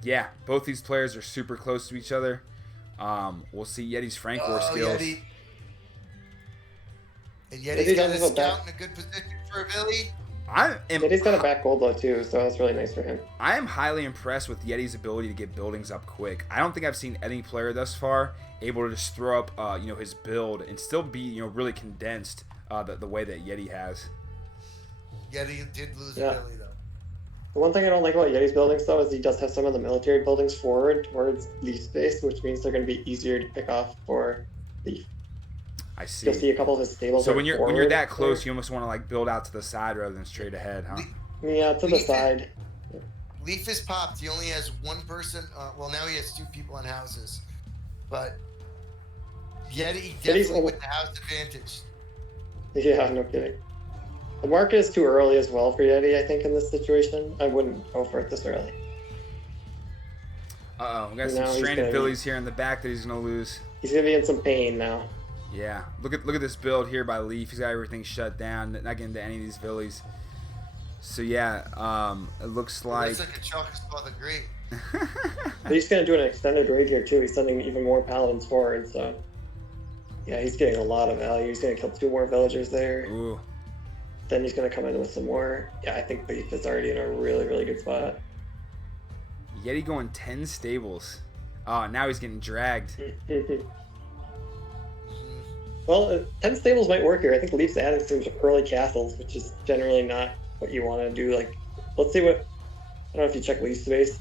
Yeah, both these players are super close to each other. We'll see Yeti's Frank War skills. Yeti. And Yeti Yeti's got doesn't a go scout back. in a good position for a Billy. Yeti's got a back gold though too, so that's really nice for him. I am highly impressed with Yeti's ability to get buildings up quick. I don't think I've seen any player thus far able to just throw up, his build and still be, really condensed the way that Yeti has. Yeti did lose a Billy though. The one thing I don't like about Yeti's buildings though is he does have some of the military buildings forward towards Leaf space, which means they're going to be easier to pick off for Leaf. I see. You'll see a couple of his stables. So are when you're forward that close, there. you almost want to like build out to the side rather than straight ahead, huh? Yeah, to the side. Leaf is popped. He only has one person. Well, now he has two people on houses. But Yeti definitely with the house advantage. Yeah, no kidding. The market is too early as well for Yeti, I think, in this situation. I wouldn't go for it this early. Uh-oh, we got Now some he's stranded gonna Phillies here in the back that he's going to lose. He's going to be in some pain now. Yeah, look at this build here by Leaf. He's got everything shut down, not getting to any of these Phillies. So yeah, it looks like... It looks like a Chalk Spa the Great. But he's going to do an extended raid here too. He's sending even more paladins forward, so... Yeah, he's getting a lot of value. He's going to kill 2 more villagers there. Ooh. Then he's going to come in with some more. Yeah, I think Leaf is already in a really, really good spot. Yeti going 10 stables. Oh, now he's getting dragged. Well, 10 stables might work here. I think Leaf's adding some early castles, which is generally not what you want to do. Like, let's see what... I don't know if you check Leaf's space.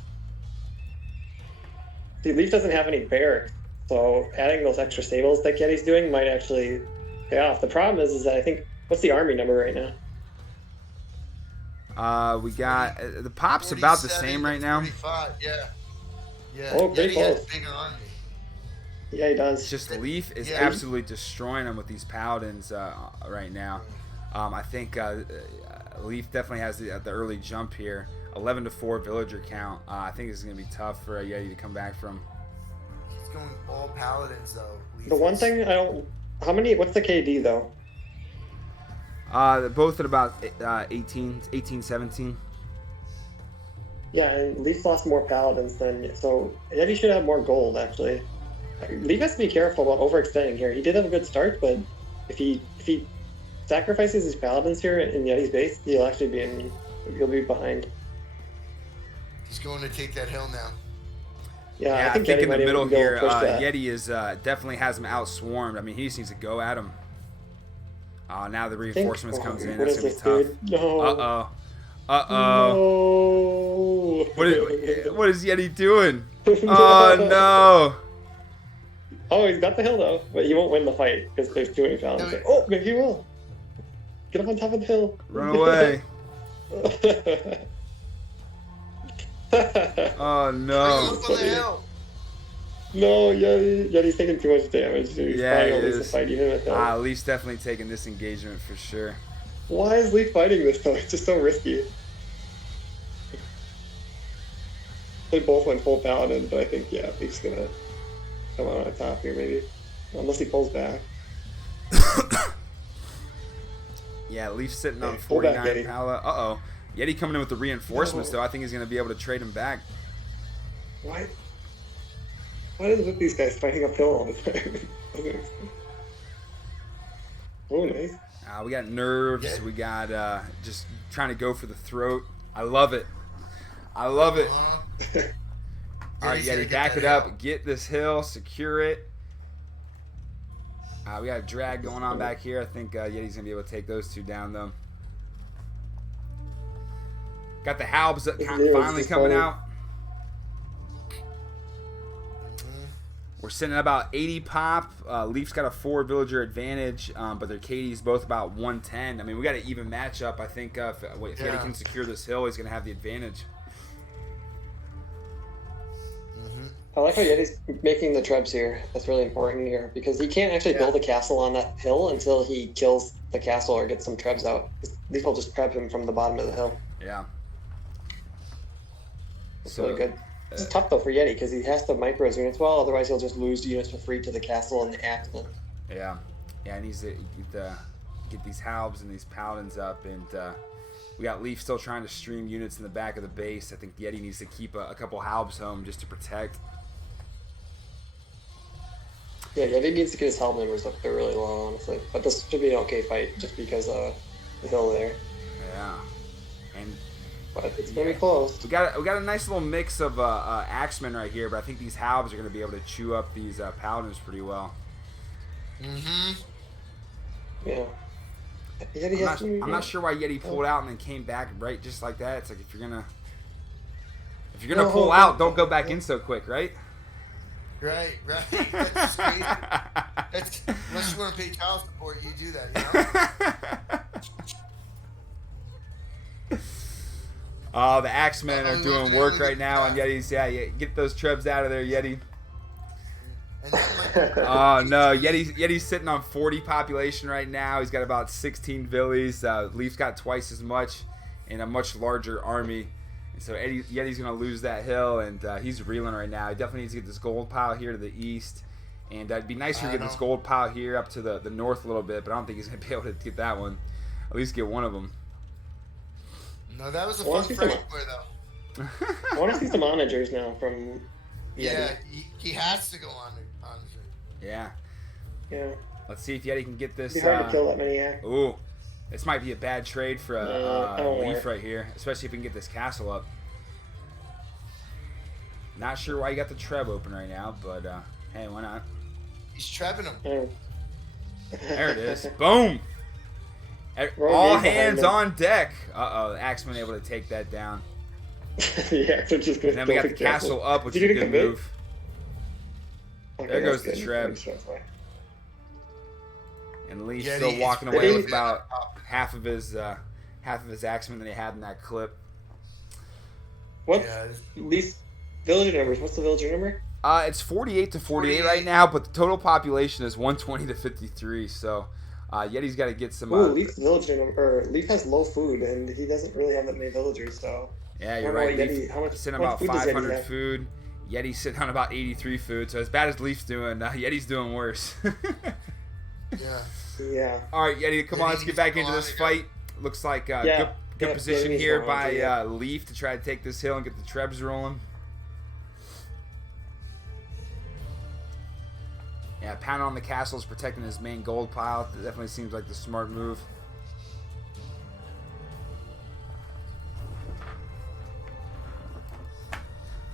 See, Leaf doesn't have any barracks, so adding those extra stables that Yeti's doing might actually pay off. The problem is that I think... What's the army number right now? We got... the pop's about the same right now. 45, yeah. Yeah, Oh, pretty Yeti has close. a bigger army. Yeah, he does. It's just Leaf is Yeah. absolutely destroying them with these paladins right now. I think Leaf definitely has the early jump here. 11-4 villager count. I think this is going to be tough for Yeti to come back from. He's going all paladins though. Leaf The one is- thing I don't... How many... What's the KD, though? They're both at about 18, 17. Yeah, and Leaf lost more paladins than... So, Yeti should have more gold, actually. Leaf has to be careful about overextending here. He did have a good start, but if he sacrifices his paladins here in Yeti's base, he'll actually be he'll be behind. He's going to take that hill now. Yeah, I think in Yeti the might middle even go here, push that. Yeti is definitely has him outswarmed. I mean, he just needs to go at him. Now the reinforcements comes in. What That's is going this, to be tough. dude? No. Uh-oh. Uh-oh. No. What is Yeti doing? Oh, no. Oh, he's got the hill, though. But he won't win the fight because there's too many paladins. No, Oh, maybe he will. Get up on top of the hill. Run away. Oh, Bring him no. up on the hill. No, Yeti's taking too much damage. Dude. He's Yeah, probably he gonna lose the is. fight even with that. Leaf's definitely taking this engagement for sure. Why is Leaf fighting this though? It's just so risky. They both went full paladin, but I think Leaf's gonna come out on top here maybe, unless he pulls back. Yeah, Leaf's sitting on Hey, pull back, 49 Yeti. pala. Uh-oh. Yeti coming in with the reinforcements, No. though. I think he's going to be able to trade him back. Why is it with these guys fighting uphill all the time? Oh, nice. We got nerves. Yeah. We got just trying to go for the throat. I love it. I love it. Uh-huh. All right, Yeti, back it up. Get this hill. Secure it. We got a drag going on back here. I think Yeti's going to be able to take those two down, though. Got the Halbs finally coming out. We're sitting at about 80 pop. Leafs got a 4 villager advantage, but their KD's both about 110. I mean, we got an even matchup. I think if Yeti can secure this hill, he's going to have the advantage. I like how Yeti's making the trebs here. That's really important here because he can't actually build a castle on that hill until he kills the castle or gets some trebs out. These will just treb him from the bottom of the hill. Yeah. It's really good. It's tough though for Yeti because he has to micro his units well, otherwise he'll just lose units for free to the castle and the axemen. Yeah. Yeah, he needs to get these Halbs and these Paladins up, and we got Leaf still trying to stream units in the back of the base. I think Yeti needs to keep a couple Halbs home just to protect. Yeah, Yeti needs to get his Halb numbers up. They're really low, honestly. But this should be an okay fight just because the hill there. Yeah. But it's gonna be close. We got a nice little mix of axemen right here, but I think these Halbs are gonna be able to chew up these Paladins pretty well. Yeah. I'm not sure why Yeti pulled out and then came back right just like that. It's like if you're gonna pull out, don't go back in so quick, right? Right. That's just crazy. Unless you want to pay child support, you do that, you know? The Axemen are doing work right now on Yeti's. Yeah, get those trebs out of there, Yeti. Oh no, Yeti's sitting on 40 population right now. He's got about 16 villies. Leaf's got twice as much and a much larger army. And so Yeti's going to lose that hill, and he's reeling right now. He definitely needs to get this gold pile here to the east. And it'd be nicer to get this gold pile here up to the north a little bit, but I don't think he's going to be able to get that one. At least get one of them. No, that was a fun frame play, though. I want to see some onagers now from Yeti. Yeah, he has to go on. Yeah. Yeah. Let's see if Yeti can get this. It'd be hard to kill that many. Ooh. This might be a bad trade for Leaf right here, especially if we can get this castle up. Not sure why you got the Treb open right now, but hey, why not? He's trebbing him. There it is. Boom! All hands on deck. Uh-oh, the Axeman able to take that down. Yeah, so just and then we got the castle up, which is a good move. Okay, there goes the Treb. And Lee's still walking away with about half of his Axemen that he had in that clip. What? Lee's villager numbers? What's the villager number? It's 48 to 48 right now, but the total population is 120 to 53. So Yeti's got to get some. Leaf's villager number. Leaf has low food, and he doesn't really have that many villagers. So yeah, you're right. Leaf sitting about 500 food. Yeti's sitting on about 83 food. So as bad as Leaf's doing, Yeti's doing worse. Yeah. All right, Yeti, come on, let's get back into this fight. Looks like good position here by Leaf to try to take this hill and get the Trebs rolling. Yeah, pounding on the castle is protecting his main gold pile. It definitely seems like the smart move.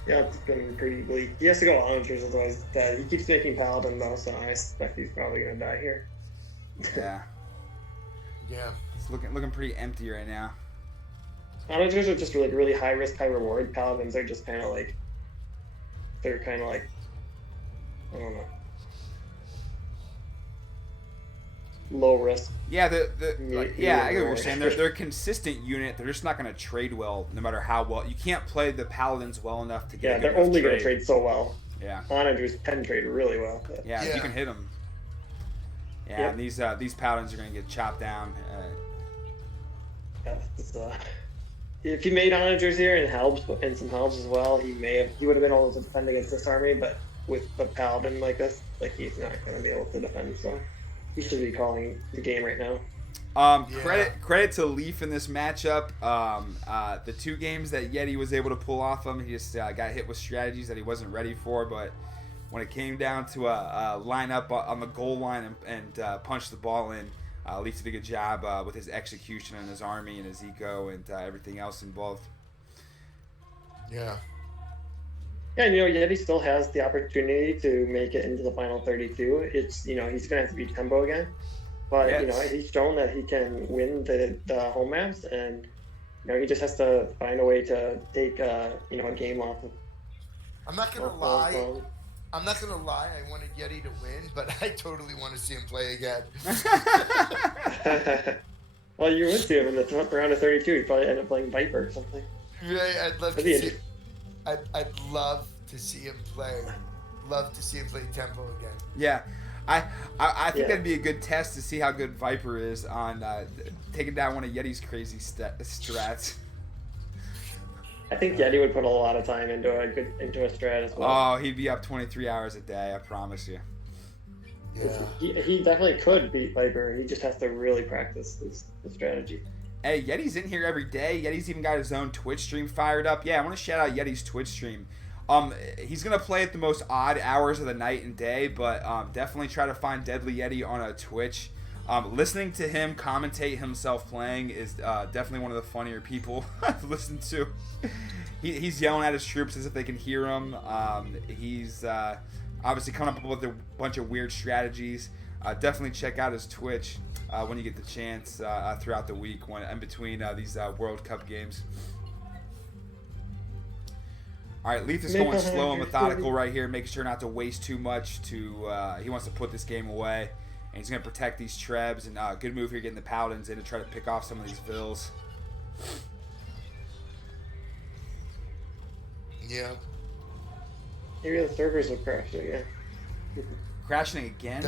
Yeah, it's been pretty bleak. He has to go onagers, otherwise he keeps making Paladin though, so I suspect he's probably gonna die here. Yeah. Yeah. It's looking pretty empty right now. Onagers are just really high risk, high reward. Paladins are just kind of like, I don't know, low risk. Yeah, I get what you're saying. They're a consistent unit. They're just not going to trade well, no matter how well. You can't play the Paladins well enough to get. Yeah, they're only going to trade so well. Yeah. Onagers can trade really well. Yeah, you can hit them. Yeah, and these Paladins are going to get chopped down. If he made onagers here and some Halbs as well, he would have been able to defend against this army. But with the Paladin like this, he's not going to be able to defend. So he should be calling the game right now. Credit to Leaf in this matchup. The 2 games that Yeti was able to pull off him, he just got hit with strategies that he wasn't ready for. But when it came down to line up on the goal line and punch the ball in, Leaf did a good job with his execution and his army and his eco and everything else involved. Yeah. Yeah, Yeti still has the opportunity to make it into the final 32. It's, he's going to have to beat Tembo again. But, Yes. he's shown that he can win the home maps, and, he just has to find a way to take, a game off of. I'm not gonna lie. I'm not gonna lie. I wanted Yeti to win, but I totally want to see him play again. Well, you would see him in the round of 32. He'd probably end up playing Viper or something. Right? I'd love to see. I'd love to see him play. Love to see him play Tempo again. Yeah. I think that'd be a good test to see how good Viper is on taking down one of Yeti's crazy strats. I think Yeti would put a lot of time into a strat as well. Oh, he'd be up 23 hours a day, I promise you. Yeah. He definitely could beat Viper. He just has to really practice the strategy. Hey, Yeti's in here every day. Yeti's even got his own Twitch stream fired up. Yeah, I want to shout out Yeti's Twitch stream. He's going to play at the most odd hours of the night and day, but definitely try to find DedlyYetti on a Twitch. Listening to him commentate himself playing is definitely one of the funnier people I've listened to. He's yelling at his troops as if they can hear him. He's obviously coming up with a bunch of weird strategies. Definitely check out his Twitch when you get the chance throughout the week in between these World Cup games. All right, Leaf is going slow and methodical right here, making sure not to waste too much. He wants to put this game away, and he's going to protect these Trebs. And good move here getting the Paladins in to try to pick off some of these Vills. Yeah. Maybe the servers will crash again. Crashing again?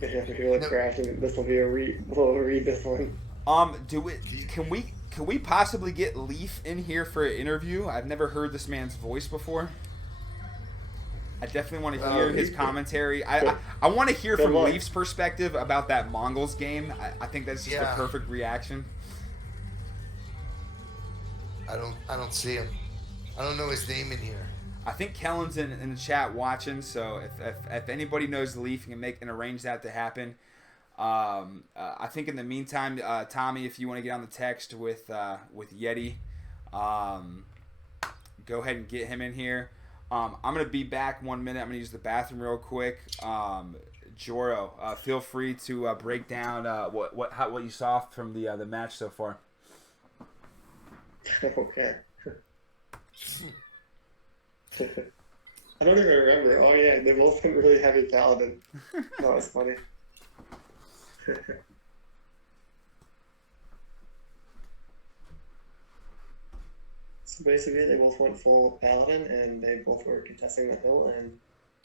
Yeah, maybe they'll crash, and this will be we'll read this one. Can we possibly get Leaf in here for an interview? I've never heard this man's voice before. I definitely want to hear his commentary. I want to hear from Leaf's perspective about that Mongols game. I think that's just a perfect reaction. I don't see him. I don't know his name in here. I think Kellen's in the chat watching, so if anybody knows Leaf, you can arrange that to happen. I think in the meantime, Tommy, if you want to get on the text with Yeti, go ahead and get him in here. I'm gonna be back 1 minute. I'm gonna use the bathroom real quick. Joro, feel free to break down what you saw from the match so far. Okay. I don't even remember. Oh yeah, they both went really heavy Paladin. That was funny. So basically, they both went full Paladin, and they both were contesting the hill, and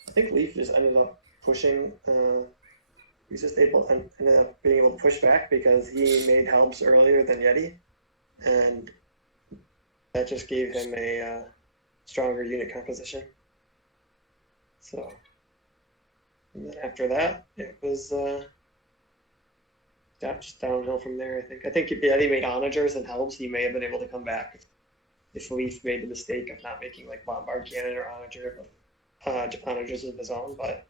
I think Leaf just ended up pushing. He was just ended up being able to push back because he made helps earlier than Yeti, and that just gave him a stronger unit composition. So, and then after that, it was just downhill from there. I think if Yeti made onagers and helps, he may have been able to come back. If Leaf made the mistake of not making like bombard cannon or onager, onagers of his own, but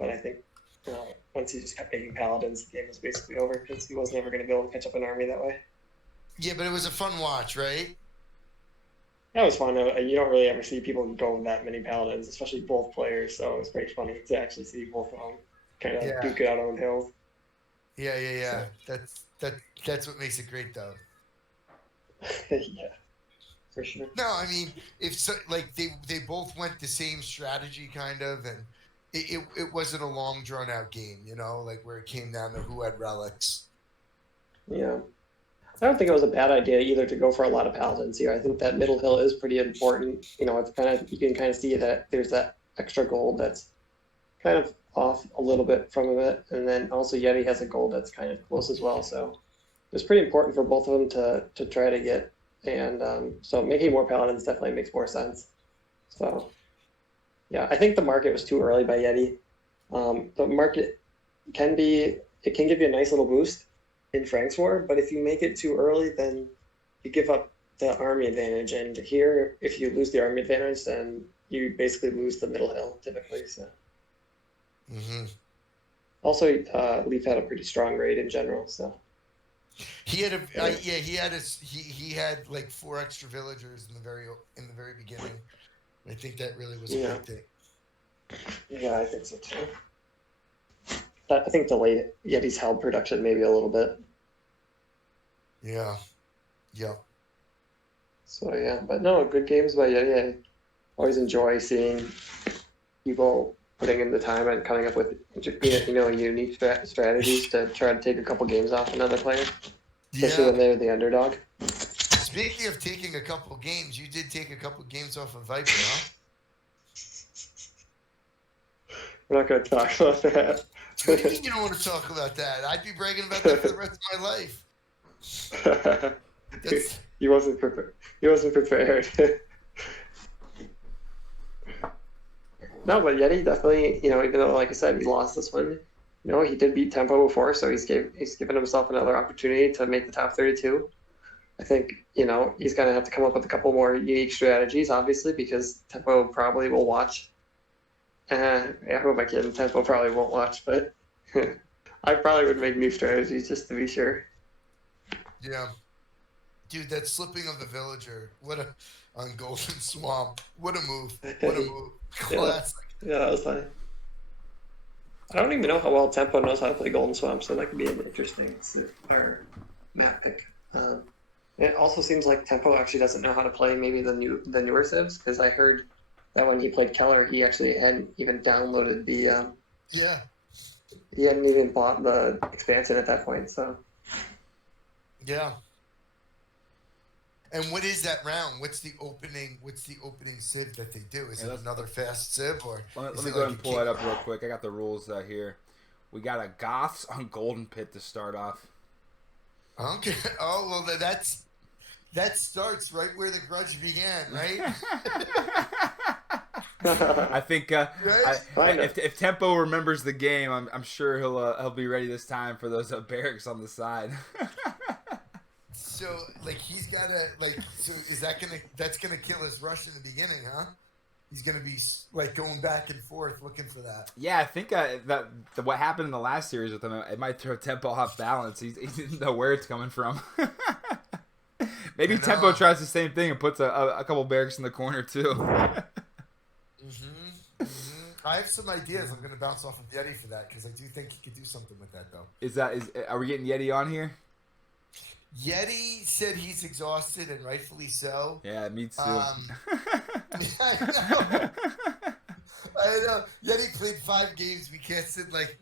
I think once he just kept making paladins, the game was basically over because he was never going to be able to catch up an army that way. Yeah, but it was a fun watch, right? That was fun. You don't really ever see people go that many paladins, especially both players. So it was pretty funny to actually see both of them kind of duke it out on hills. Yeah. So. That's what makes it great, though. Yeah, for sure. No, I mean, they both went the same strategy, kind of, and it wasn't a long drawn out game, like where it came down to who had relics. Yeah. I don't think it was a bad idea either to go for a lot of paladins here. I think that middle hill is pretty important. It's kind of, you can kind of see that there's that extra gold that's kind of off a little bit from it, and then also Yeti has a gold that's kind of close as well. So it's pretty important for both of them to try to get, and so making more paladins definitely makes more sense. So yeah, I think the market was too early by Yeti. The market can give you a nice little boost in Frank's War, but if you make it too early, then you give up the army advantage. And here, if you lose the army advantage, then you basically lose the middle hill typically. So, Also, Leaf had a pretty strong raid in general, so. He had he had like 4 extra villagers in the very beginning. I think that really was a big thing. Yeah, I think so too. I think delayed Yeti's held production maybe a little bit. Yeah. So yeah, but no, good games by Yeti. I always enjoy seeing people putting in the time and coming up with unique strategies to try to take a couple games off another player, especially when they're the underdog. Speaking of taking a couple games, you did take a couple games off of Viper, huh? We're not going to talk about that. What do you mean you don't want to talk about that? I'd be bragging about that for the rest of my life. He wasn't prepared. No, but Yeti definitely, even though, like I said, he lost this one, he did beat Tempo before, so he's given himself another opportunity to make the top 32. I think, he's going to have to come up with a couple more unique strategies, obviously, because Tempo probably will watch. I hope I can. Tempo probably won't watch, but I probably would make new strategies just to be sure. Yeah. Dude, that slipping of the villager, on Golden Swamp. What a move. Classic. Yeah, that was funny. I don't even know how well Tempo knows how to play Golden Swamp, so that could be an interesting map pick. It also seems like Tempo actually doesn't know how to play maybe the newer civs, because I heard that when he played Keller, he actually hadn't even downloaded the he hadn't even bought the expansion at that point, so. Yeah. And what is that round? What's the opening civ that they do? Is it another fast civ, or let me go ahead and pull that up real quick. I got the rules here. We got a Goths on Golden Pit to start off. Okay. Oh well, that starts right where the grudge began, right? I think if Tempo remembers the game, I'm sure he'll be ready this time for those barracks on the side. So he's gotta so that's gonna kill his rush in the beginning, huh? He's gonna be going back and forth looking for that. Yeah, I think what happened in the last series with him, it might throw Tempo off balance. He didn't know where it's coming from. Maybe Tempo tries the same thing and puts a couple barracks in the corner too. I have some ideas. I'm gonna bounce off of Yeti for that because I do think he could do something with that though. Are we getting Yeti on here? Yeti said he's exhausted, and rightfully so. Yeah, me too. I know. Yeti played 5 games. We casted like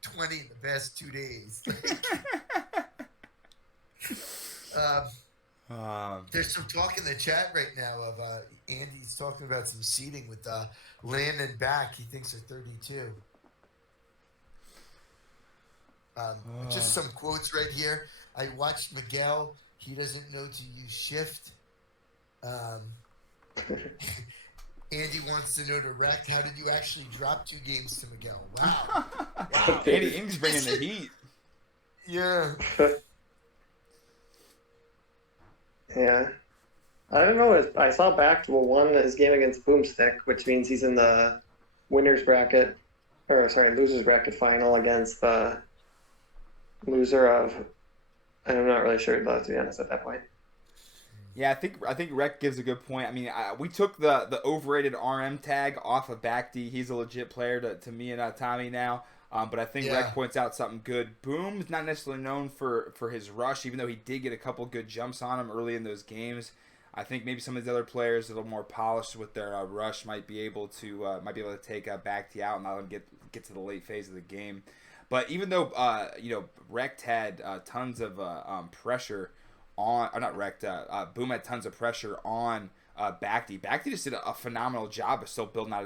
20 in the past 2 days. There's some talk in the chat right now of Andy's talking about some seeding with Landon back. He thinks they're 32. Just some quotes right here. I watched Miguel. He doesn't know to use shift. Andy wants to know direct. How did you actually drop 2 games to Miguel? Wow. Andy's bringing the heat. Yeah. Yeah. I don't know. I saw Backable won his game against Boomstick, which means he's in the losers bracket final against the loser of. I'm not really sure, but to be honest, at that point. Yeah, I think Rec gives a good point. I mean, we took the overrated RM tag off of Backd. He's a legit player to me and Tommy now. But I think Rec points out something good. Boom is not necessarily known for his rush, even though he did get a couple good jumps on him early in those games. I think maybe some of the other players a little more polished with their rush might be able to take Backd out and let him get to the late phase of the game. But even though Rect had tons of pressure on, or not Rect, Boom had tons of pressure on Backd. Backd just did a phenomenal job of still building out